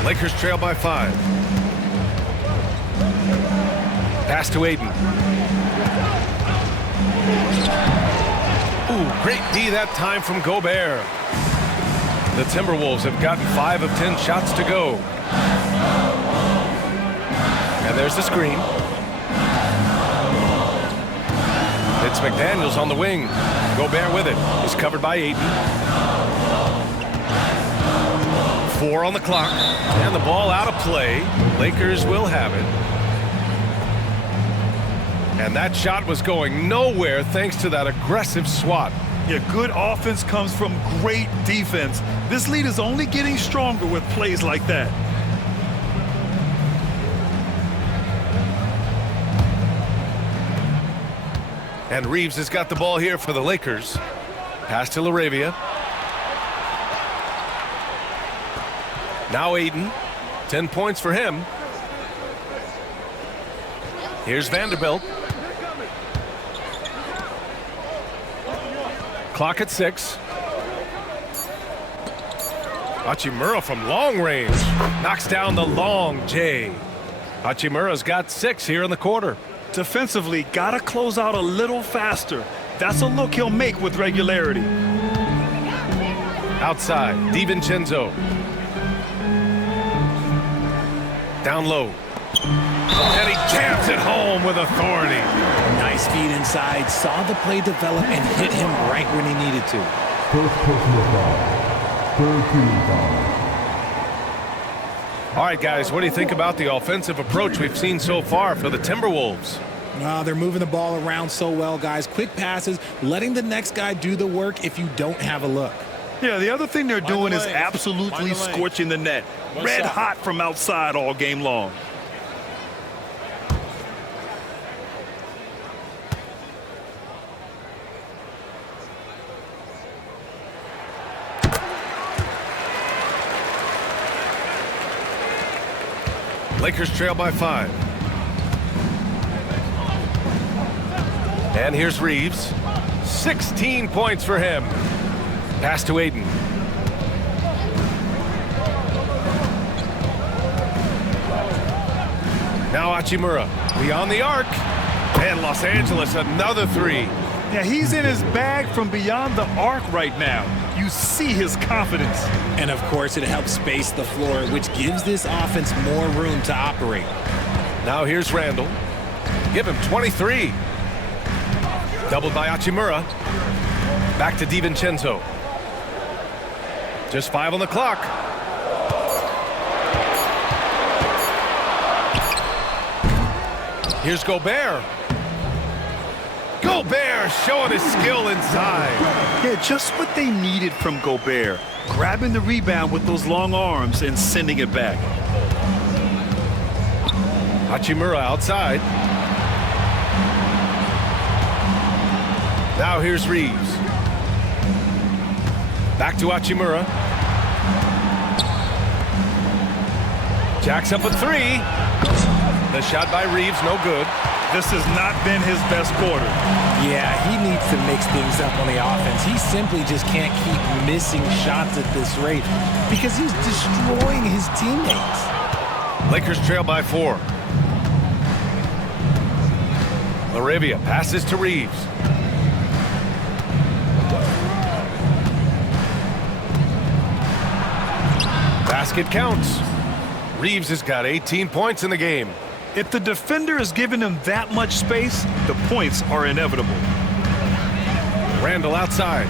Lakers trail by 5. Pass to Aiden. Ooh, great D that time from Gobert. The Timberwolves have gotten 5 of 10 shots to go. And there's the screen. It's McDaniels on the wing. Gobert with it. He's covered by Aiden. 4 on the clock. And the ball out of play. Lakers will have it. And that shot was going nowhere thanks to that aggressive swat. Yeah, good offense comes from great defense. This lead is only getting stronger with plays like that. And Reeves has got the ball here for the Lakers. Pass to LaRavia. Now Aiden. 10 points for him. Here's Vanderbilt. Clock at 6. Hachimura from long range knocks down the long J. Hachimura's got 6 here in the quarter. Defensively, gotta close out a little faster. That's a look he'll make with regularity. Outside, DiVincenzo. Down low. And he jams it home with authority. Nice feed inside, saw the play develop and hit him right when he needed to. First personal foul. Third team foul. All right, guys, what do you think about the offensive approach we've seen so far for the Timberwolves? They're moving the ball around so well, guys. Quick passes, letting the next guy do the work if you don't have a look. Yeah, the other thing they're doing is absolutely scorching the net. Red hot from outside all game long. Lakers trail by 5. And here's Reeves. 16 points for him. Pass to Aiden. Now Hachimura beyond the arc. And Los Angeles another 3. Yeah, he's in his bag from beyond the arc right now. You see his confidence. And of course, it helps space the floor, which gives this offense more room to operate. Now here's Randall. Give him 23. Doubled by Hachimura. Back to DiVincenzo. Just 5 on the clock. Here's Gobert. Gobert showing his skill inside. Yeah, just what they needed from Gobert. Grabbing the rebound with those long arms and sending it back. Hachimura outside. Now here's Reeves. Back to Hachimura. Jacks up a 3. The shot by Reeves, no good. This has not been his best quarter. Yeah, he needs to mix things up on the offense. He simply just can't keep missing shots at this rate because he's destroying his teammates. Lakers trail by 4. LaRavia passes to Reeves. Basket counts. Reeves has got 18 points in the game. If the defender is giving him that much space, the points are inevitable. Randall outside.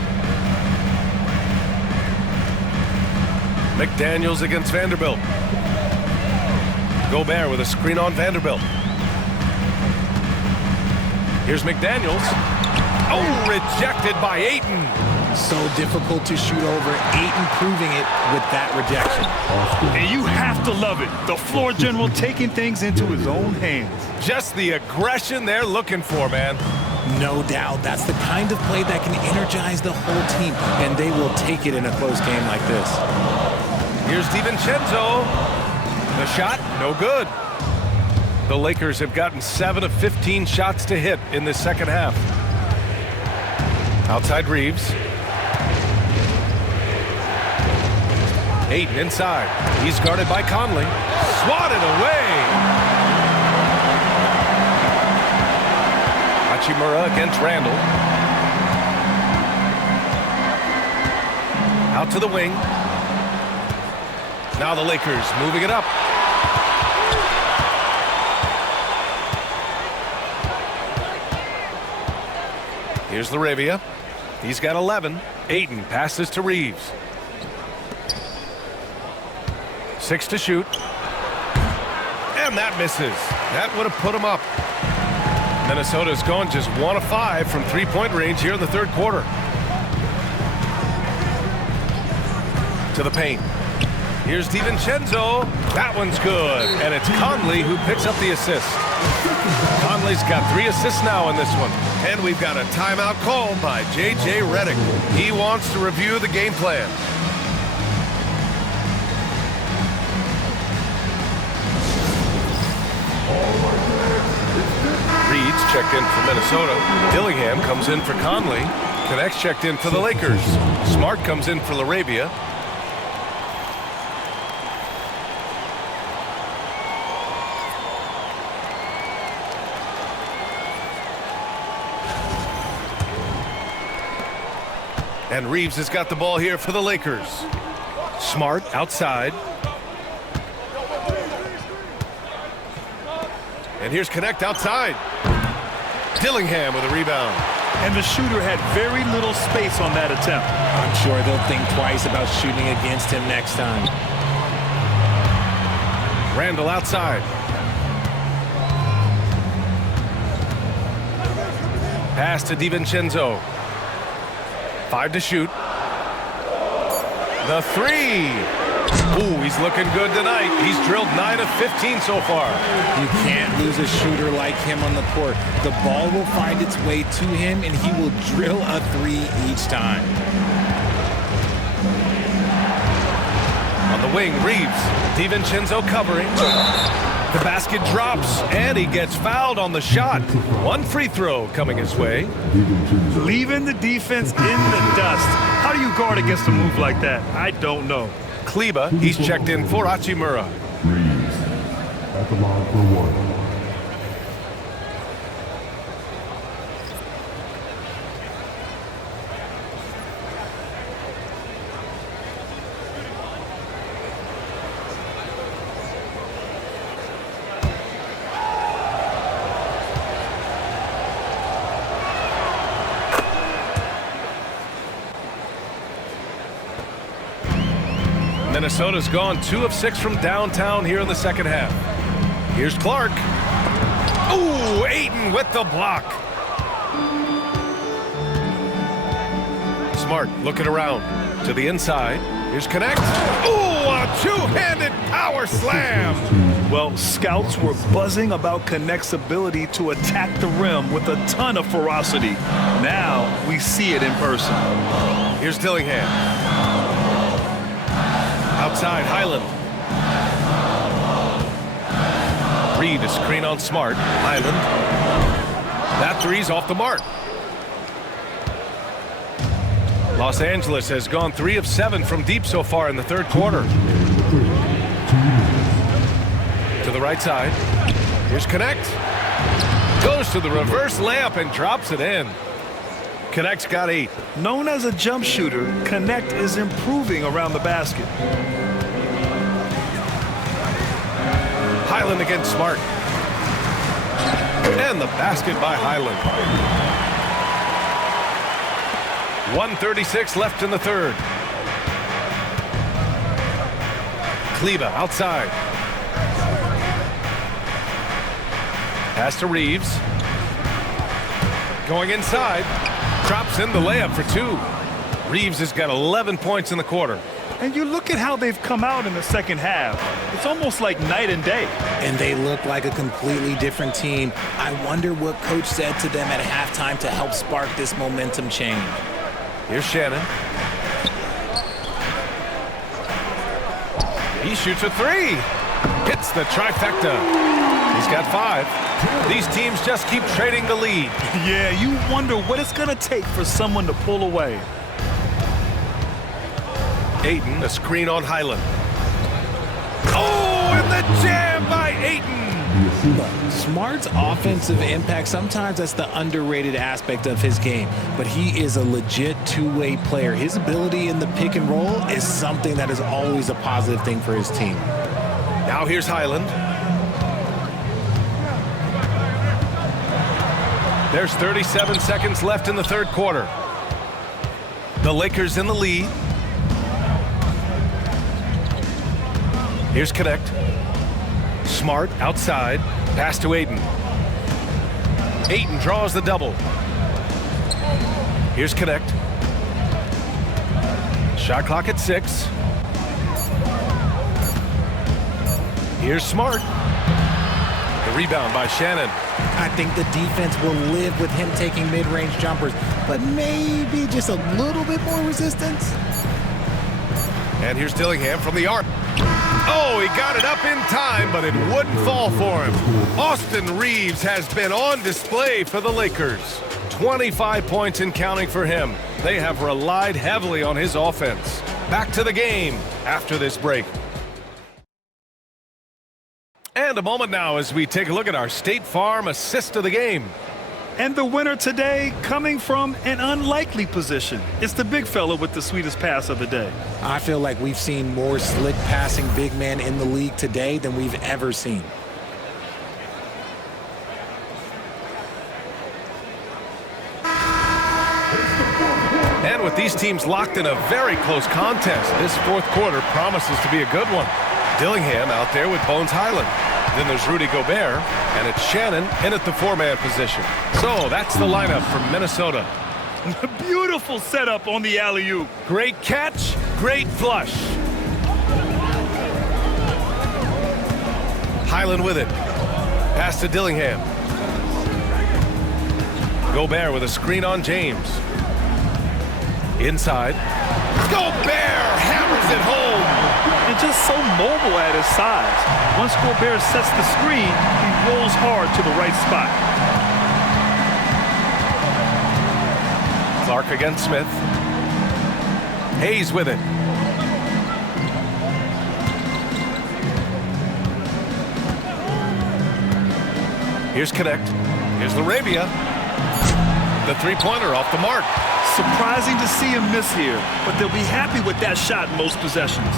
McDaniels against Vanderbilt. Gobert with a screen on Vanderbilt. Here's McDaniels. Oh, rejected by Ayton. So difficult to shoot over. Ayton proving it with that rejection. And you have to love it. The floor general taking things into his own hands. Just the aggression they're looking for, man. No doubt. That's the kind of play that can energize the whole team, and they will take it in a close game like this. Here's DiVincenzo. The shot, no good. The Lakers have gotten 7 of 15 shots to hit in this second half. Outside Reeves. Ayton inside. He's guarded by Conley. Swatted away. Hachimura against Randall. Out to the wing. Now the Lakers moving it up. Here's LaRavia. He's got 11. Ayton passes to Reeves. 6 to shoot. And that misses. That would have put him up. Minnesota's gone just 1 of 5 from three-point range here in the third quarter. To the paint. Here's DiVincenzo. That one's good. And it's Conley who picks up the assist. Conley's got 3 assists now in this one. And we've got a timeout called by J.J. Redick. He wants to review the game plan. Reed's checked in for Minnesota. Dillingham comes in for Conley. Connects checked in for the Lakers. Smart comes in for Laravia. And Reeves has got the ball here for the Lakers. Smart outside. And here's Connect outside. Dillingham with a rebound. And the shooter had very little space on that attempt. I'm sure they'll think twice about shooting against him next time. Randall outside. Pass to DiVincenzo. 5 to shoot. The 3. Ooh, he's looking good tonight. He's drilled 9 of 15 so far. You can't lose a shooter like him on the court. The ball will find its way to him, and he will drill a 3 each time. On the wing, Reeves. DiVincenzo covering. The basket drops, and he gets fouled on the shot. 1 free throw coming his way. Leaving the defense in the dust. How do you guard against a move like that? I don't know. Kleba, he's checked in for Hachimura. Reeves at the line for 1. Minnesota's gone 2 of 6 from downtown here in the second half. Here's Clark. Ooh, Ayton with the block. Smart looking around to the inside. Here's Connect. Ooh, a two-handed power slam. Well, scouts were buzzing about Connect's ability to attack the rim with a ton of ferocity. Now we see it in person. Here's Dillingham. Outside, Highland. Reed, a screen on Smart. Highland. That 3's off the mark. Los Angeles has gone 3 of 7 from deep so far in the third quarter. To the right side. Here's Connect. Goes to the reverse layup and drops it in. Connect's got 8. Known as a jump shooter, Connect is improving around the basket. Highland against Smart. And the basket by Highland. 1:36 left in the third. Kleba outside. Pass to Reeves. Going inside. Drops in the layup for 2. Reeves has got 11 points in the quarter. And you look at how they've come out in the second half. It's almost like night and day. And they look like a completely different team. I wonder what coach said to them at halftime to help spark this momentum change. Here's Shannon. He shoots a 3. Hits the trifecta. He's got 5. These teams just keep trading the lead. Yeah, you wonder what it's going to take for someone to pull away. Ayton, a screen on Highland. Oh, and the jam by Ayton. Smart's offensive impact, sometimes that's the underrated aspect of his game, but he is a legit two-way player. His ability in the pick and roll is something that is always a positive thing for his team. Now here's Highland. There's 37 seconds left in the third quarter. The Lakers in the lead. Here's Connect. Smart outside. Pass to Ayton. Ayton draws the double. Here's Connect. Shot clock at 6. Here's Smart. The rebound by Shannon. I think the defense will live with him taking mid-range jumpers, but maybe just a little bit more resistance. And here's Dillingham from the arc. Oh, he got it up in time, but it wouldn't fall for him. Austin Reeves has been on display for the Lakers. 25 points and counting for him. They have relied heavily on his offense. Back to the game after this break. And a moment now as we take a look at our State Farm assist of the game. And the winner today coming from an unlikely position. It's the big fella with the sweetest pass of the day. I feel like we've seen more slick passing big men in the league today than we've ever seen. And with these teams locked in a very close contest, this fourth quarter promises to be a good one. Dillingham out there with Bones Highland. Then there's Rudy Gobert, and it's Shannon in at the 4-man position. So that's the lineup from Minnesota. Beautiful setup on the alley-oop. Great catch, great flush. Highland with it. Pass to Dillingham. Gobert with a screen on James. Inside. Gobert hammers it home. And just so mobile at his size. Once Gobert sets the screen, he rolls hard to the right spot. Clark against Smith. Hayes with it. Here's Connect. Here's Laravia. The three-pointer off the mark. Surprising to see him miss here, but they'll be happy with that shot most possessions.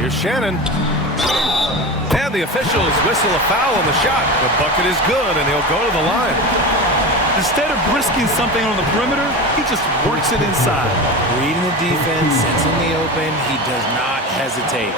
Here's Shannon. And the officials whistle a foul on the shot. The bucket is good, and he'll go to the line. Instead of risking something on the perimeter, he just works it inside. Reading the defense, sensing the open, he does not hesitate.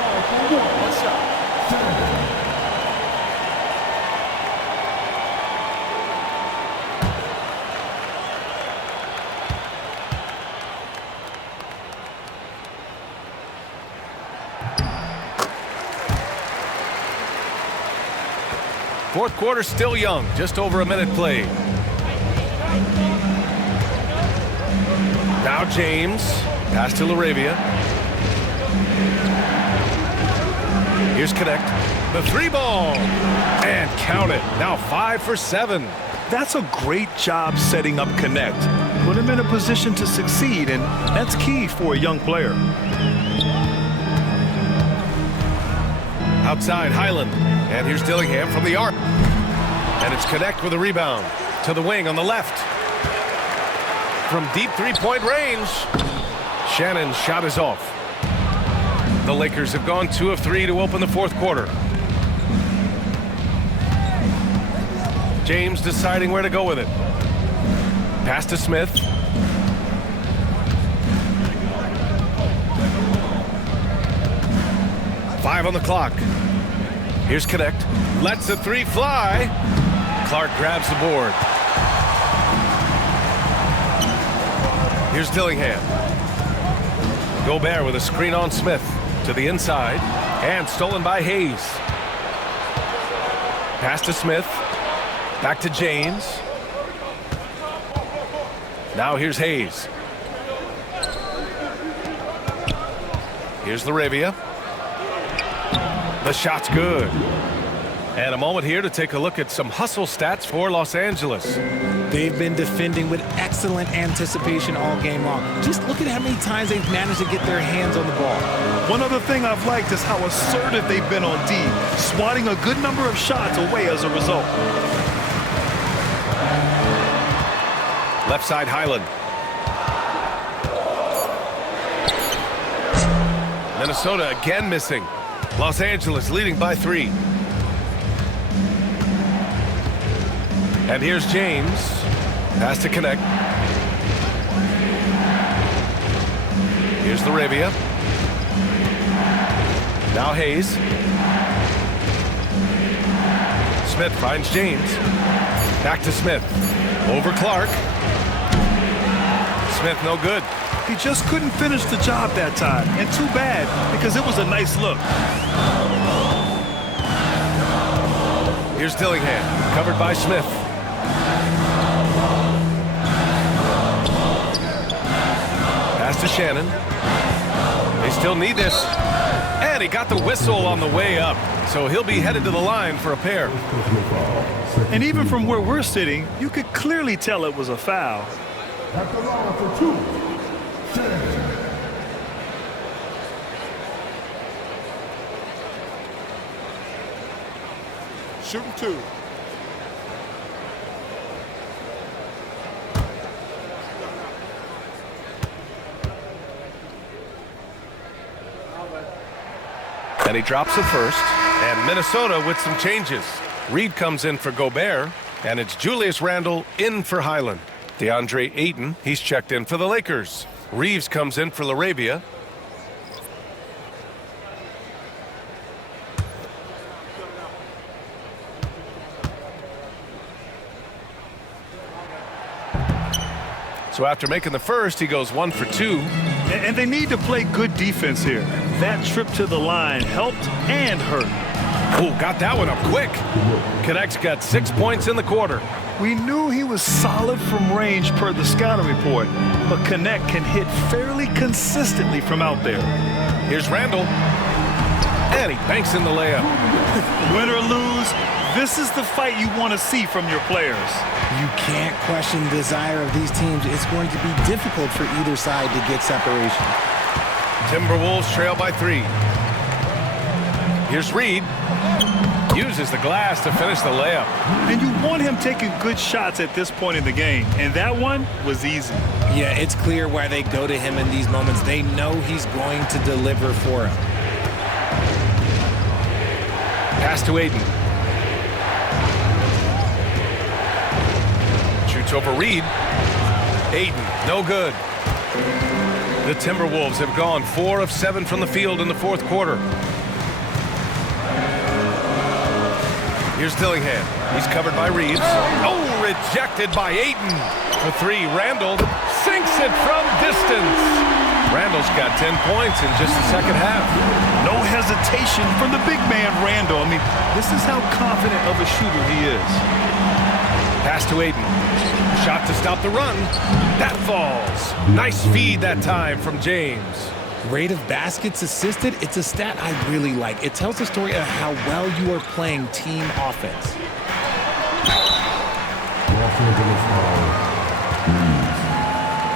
Fourth quarter still young, just over a minute played. Now James, pass to Laravia. Here's Connect, the three ball, and count it. Now 5 for 7. That's a great job setting up Connect. Put him in a position to succeed, and that's key for a young player. Outside Highland, and here's Dillingham from the arc. And it's Connect with a rebound to the wing on the left. From deep three-point range, Shannon's shot is off. The Lakers have gone 2 of 3 to open the fourth quarter. James deciding where to go with it. Pass to Smith. Five on the clock. Here's Connect. Lets the three fly. Clark grabs the board. Here's Dillingham. Gobert with a screen on Smith to the inside. And stolen by Hayes. Pass to Smith. Back to James. Now here's Hayes. Here's Laravia. The shot's good. And a moment here to take a look at some hustle stats for Los Angeles. They've been defending with excellent anticipation all game long. Just look at how many times they've managed to get their hands on the ball. One other thing I've liked is how assertive they've been on D, swatting a good number of shots away as a result. Left side Highland. Minnesota again missing. Los Angeles leading by 3. And here's James. Pass to Connect. Here's Laravia. Now Hayes. Smith finds James. Back to Smith. Over Clark. Smith no good. He just couldn't finish the job that time, and too bad because it was a nice look. Here's Dillingham, covered by Smith. Pass to Shannon. They still need this. And he got the whistle on the way up, so he'll be headed to the line for a pair. And even from where we're sitting, you could clearly tell it was a foul. At the line for 2. Shooting 2. And he drops it first. And Minnesota with some changes. Reed comes in for Gobert, and it's Julius Randle in for Highland. DeAndre Ayton, he's checked in for the Lakers. Reeves comes in for LaRavia. So after making the first, he goes 1 for 2. And they need to play good defense here. That trip to the line helped and hurt. Oh, got that one up quick. Connect's got 6 points in the quarter. We knew he was solid from range per the scouting report, but Connect can hit fairly consistently from out there. Here's Randle. And he banks in the layup. Win or lose, this is the fight you want to see from your players. You can't question the desire of these teams. It's going to be difficult for either side to get separation. Timberwolves trail by 3. Here's Reed. Uses the glass to finish the layup. And you want him taking good shots at this point in the game, and that one was easy. Yeah, it's clear why they go to him in these moments. They know he's going to deliver for them. Pass to Ayton. Shoots over Reed. Ayton, no good. The Timberwolves have gone 4 of 7 from the field in the fourth quarter. Here's Dillingham. He's covered by Reeves. Oh, rejected by Ayton. For 3, Randle sinks it from distance. Randle's got 10 points in just the second half. No hesitation from the big man, Randle. I mean, this is how confident of a shooter he is. Pass to Ayton. Shot to stop the run. That falls. Nice feed that time from James. Rate of baskets assisted, it's a stat I really like. It tells the story of how well you are playing team offense. Los Angeles foul. Reeves.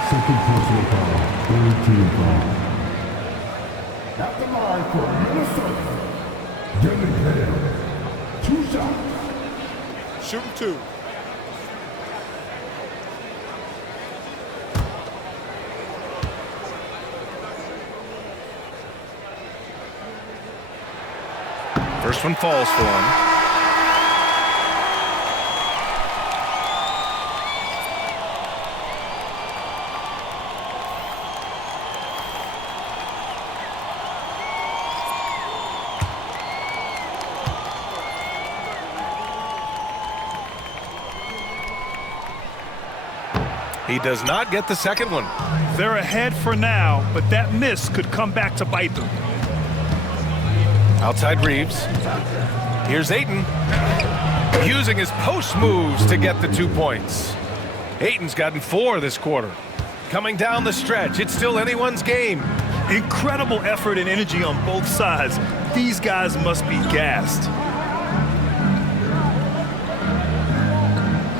Second personal foul. Third team foul. At the line for Minnesota. Dillingham. 2 shots. Shooting 2. First one falls for him. He does not get the second one. They're ahead for now, but that miss could come back to bite them. Outside Reeves. Here's Ayton. Using his post moves to get the 2 points. Ayton's gotten 4 this quarter. Coming down the stretch, it's still anyone's game. Incredible effort and energy on both sides. These guys must be gassed.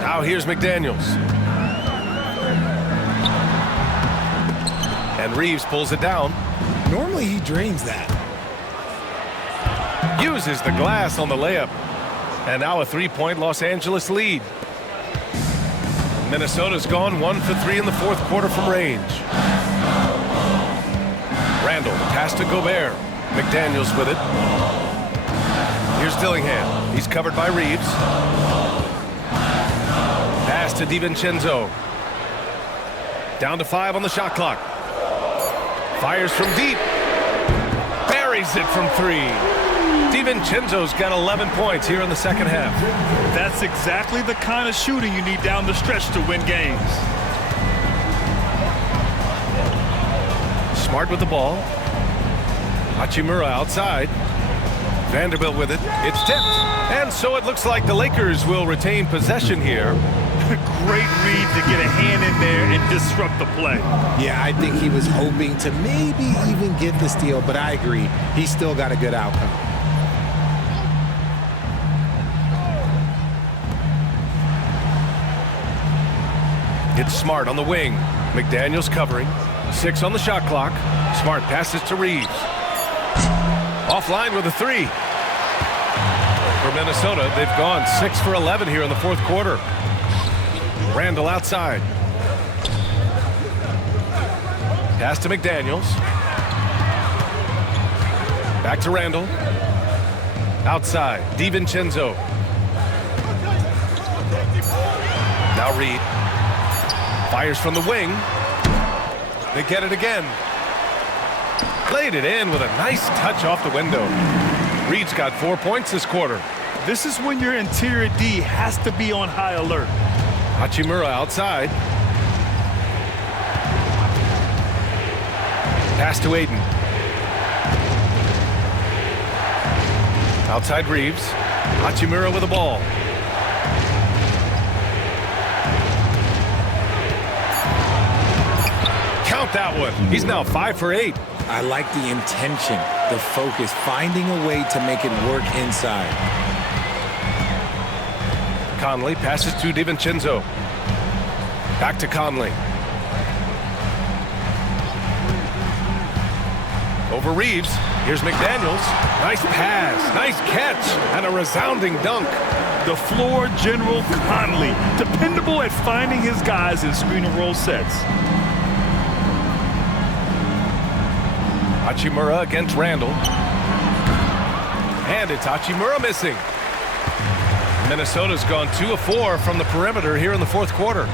Now here's McDaniels. And Reeves pulls it down. Normally he drains that. Uses the glass on the layup. And now a 3-point Los Angeles lead. Minnesota's gone 1 for 3 in the fourth quarter from range. Randle, pass to Gobert. McDaniels with it. Here's Dillingham. He's covered by Reeves. Pass to DiVincenzo. Down to 5 on the shot clock. Fires from deep. buries it from three. DiVincenzo's got 11 points here in the second half. That's exactly the kind of shooting you need down the stretch to win games. Smart with the ball. Hachimura outside. Vanderbilt with it. It's tipped. And so it looks like the Lakers will retain possession here. Great read to get a hand in there and disrupt the play. Yeah, I think he was hoping to maybe even get the steal, but I agree. He still got a good outcome. It's Smart on the wing. McDaniels covering. 6 on the shot clock. Smart passes to Reeves. Offline with a three. For Minnesota, they've gone 6 for 11 here in the fourth quarter. Randall outside. Pass to McDaniels. Back to Randall. Outside. DiVincenzo. Now Reed. Fires from the wing. They get it again. Played it in with a nice touch off the window. Reed's got 4 points this quarter. This is when your interior D has to be on high alert. Hachimura outside. Pass to Aiden. Outside Reeves. Hachimura with the ball. Count that one. He's now 5 for 8. I like the intention, the focus, finding a way to make it work inside. Conley passes to DiVincenzo. Back to Conley. Over Reeves. Here's McDaniels. Nice pass, nice catch, and a resounding dunk. The floor general Conley, dependable at finding his guys in screen and roll sets. Hachimura against Randall. And it's Hachimura missing. Minnesota's gone 2 of 4 from the perimeter here in the fourth quarter.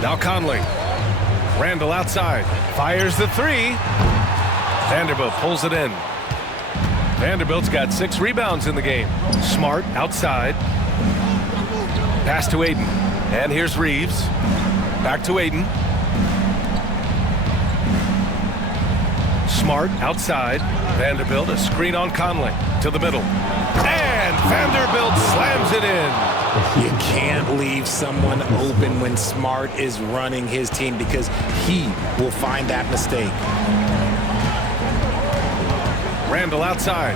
Now Conley. Randall outside. Fires the three. Vanderbilt pulls it in. Vanderbilt's got 6 rebounds in the game. Smart outside. Pass to Aiden. And here's Reeves. Back to Aiden. Smart outside. Vanderbilt a screen on Conley to the middle. And Vanderbilt slams it in. You can't leave someone open when Smart is running his team because he will find that mistake. Randall outside.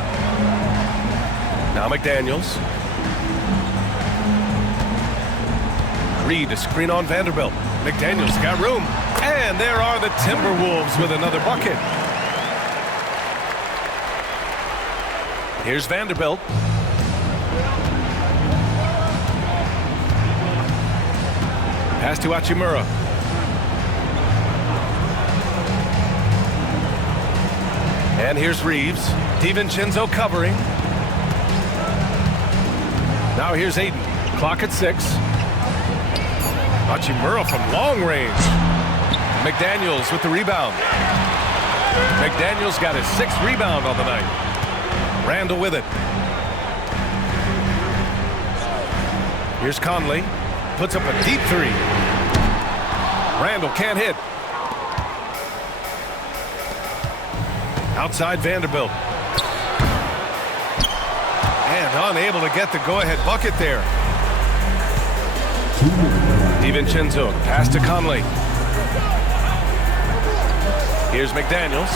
Now McDaniels. Reed a screen on Vanderbilt. McDaniels got room. And there are the Timberwolves with another bucket. Here's Vanderbilt. Pass to Hachimura. And here's Reeves. DiVincenzo covering. Now here's Aiden. Clock at 6. Hachimura from long range. McDaniels with the rebound. McDaniels got his 6th rebound on the night. Randall with it. Here's Conley. Puts up a deep three. Randall can't hit. Outside Vanderbilt. And unable to get the go-ahead bucket there. DiVincenzo. Pass to Conley. Here's McDaniels.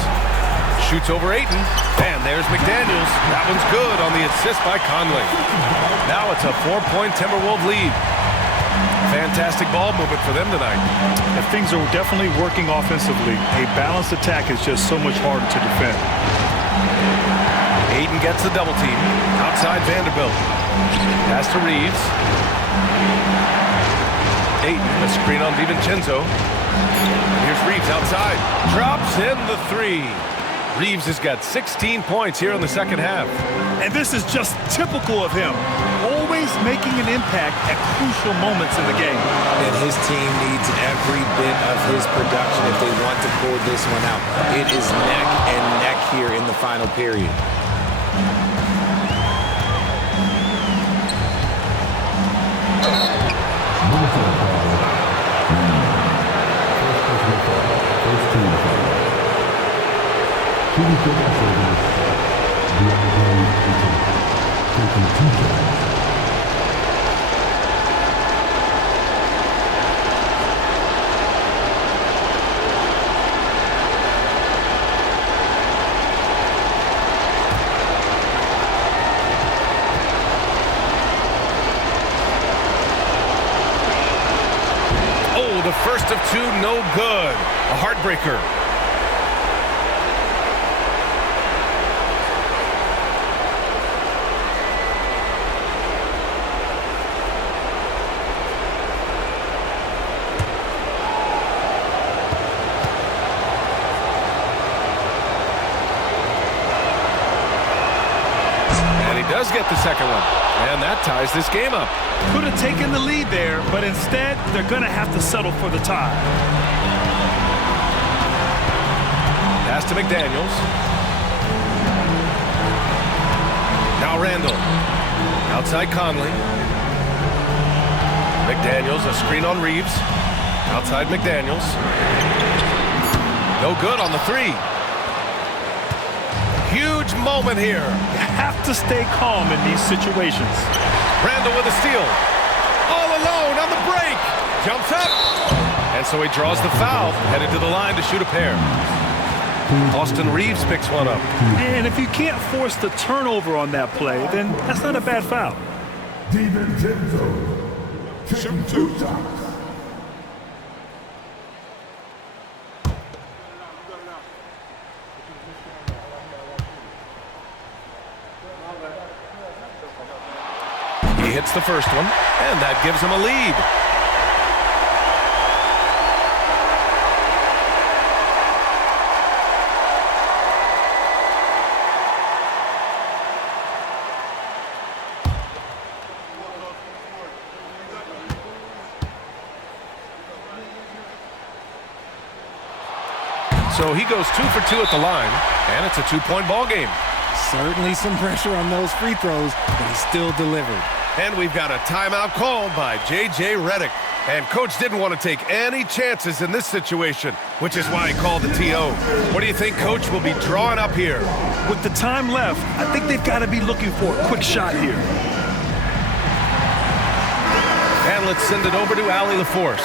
Shoots over Ayton. And there's McDaniels. That one's good on the assist by Conley. Now it's a 4-point Timberwolves lead. Fantastic ball movement for them tonight. And things are definitely working offensively. A balanced attack is just so much harder to defend. Ayton gets the double team. Outside Vanderbilt. Pass to Reeves. Ayton, a screen on DiVincenzo. Here's Reeves outside. Drops in the three. Reeves has got 16 points here in the second half. And this is just typical of him, always making an impact at crucial moments in the game. And his team needs every bit of his production if they want to pull this one out. It is neck and neck here in the final period. Oh, the first of two, no good. A heartbreaker. Does get the second one, and that ties this game up. Could have taken the lead there, but instead they're going to have to settle for the tie. Pass to McDaniels. Now Randall. Outside Conley. McDaniels, a screen on Reeves. Outside McDaniels. No good on the three. Huge moment here. You have to stay calm in these situations. Randall with a steal. All alone on the break. Jumps up. And so he draws the foul, headed to the line to shoot a pair. Austin Reeves picks one up. And if you can't force the turnover on that play, then that's not a bad foul. Shoot two shots. He hits the first one, and that gives him a lead. So he goes 2 for 2 at the line, and it's a 2-point ball game. Certainly some pressure on those free throws, but he still delivered. And we've got a timeout called by J.J. Redick. And Coach didn't want to take any chances in this situation, which is why he called the T.O. What do you think Coach will be drawing up here? With the time left, I think they've got to be looking for a quick shot here. And let's send it over to Allie LaForce.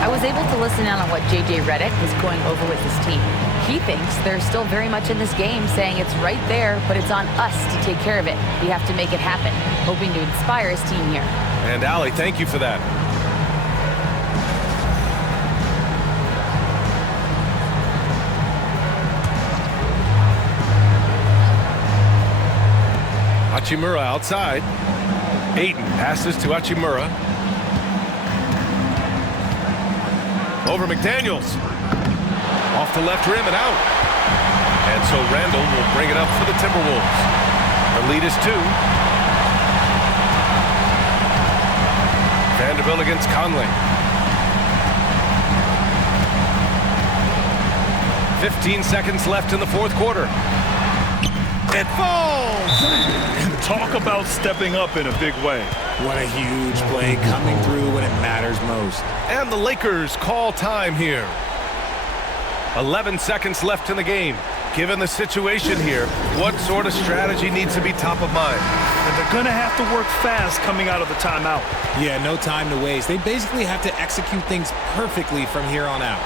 I was able to listen in on what J.J. Redick was going over with his team. He thinks they're still very much in this game, saying it's right there, but it's on us to take care of it. We have to make it happen, hoping to inspire his team here. And Allie, thank you for that. Hachimura outside. Ayton passes to Hachimura. Over McDaniels. Off the left rim and out. And so Randall will bring it up for the Timberwolves. The lead is 2. Vanderbilt against Conley. 15 seconds left in the fourth quarter. It falls! Talk about stepping up in a big way. What a huge play coming through when it matters most. And the Lakers call time here. 11 seconds left in the game. Given the situation here, what sort of strategy needs to be top of mind? And they're going to have to work fast coming out of the timeout. Yeah, no time to waste. They basically have to execute things perfectly from here on out.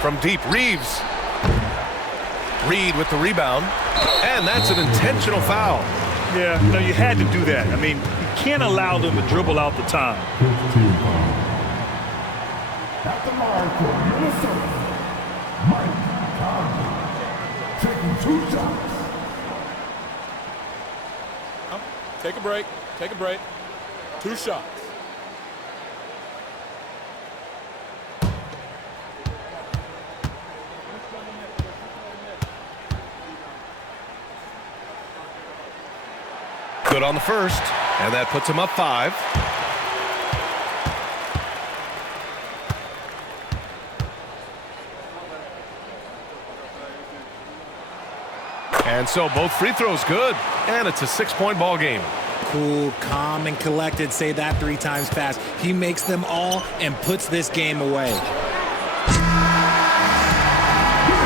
From deep, Reeves. Reed with the rebound. And that's an intentional foul. Yeah, no, you had to do that. I mean, you can't allow them to dribble out the time. At the line for Minnesota, Mike Conley. taking 2 shots. Take a break. Take a break. 2 shots. Good on the first, and that puts him up 5. And so both free throws good, and it's a 6-point ball game. Cool, calm, and collected. Say that 3 times fast. He makes them all and puts this game away.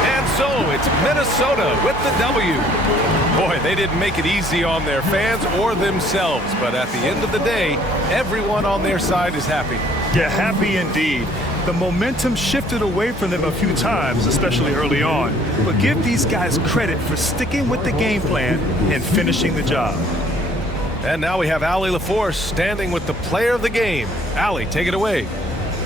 And so it's Minnesota with the W. Boy, they didn't make it easy on their fans or themselves, but at the end of the day, everyone on their side is happy. Yeah, happy indeed. The momentum shifted away from them a few times, especially early on. But give these guys credit for sticking with the game plan and finishing the job. And now we have Allie LaForce standing with the player of the game. Allie, take it away.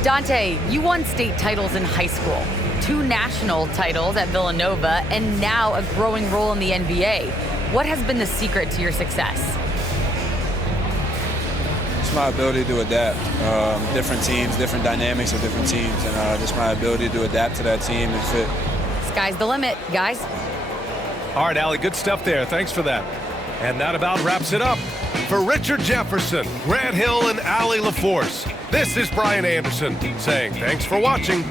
Dante, you won state titles in high school, 2 national titles at Villanova, and now a growing role in the NBA. What has been the secret to your success? It's my ability to adapt. Different teams, different dynamics of different teams, and just my ability to adapt to that team and fit. Sky's the limit, guys. All right, Allie, good stuff there. Thanks for that. And that about wraps it up. For Richard Jefferson, Grant Hill, and Allie LaForce, this is Brian Anderson saying thanks for watching.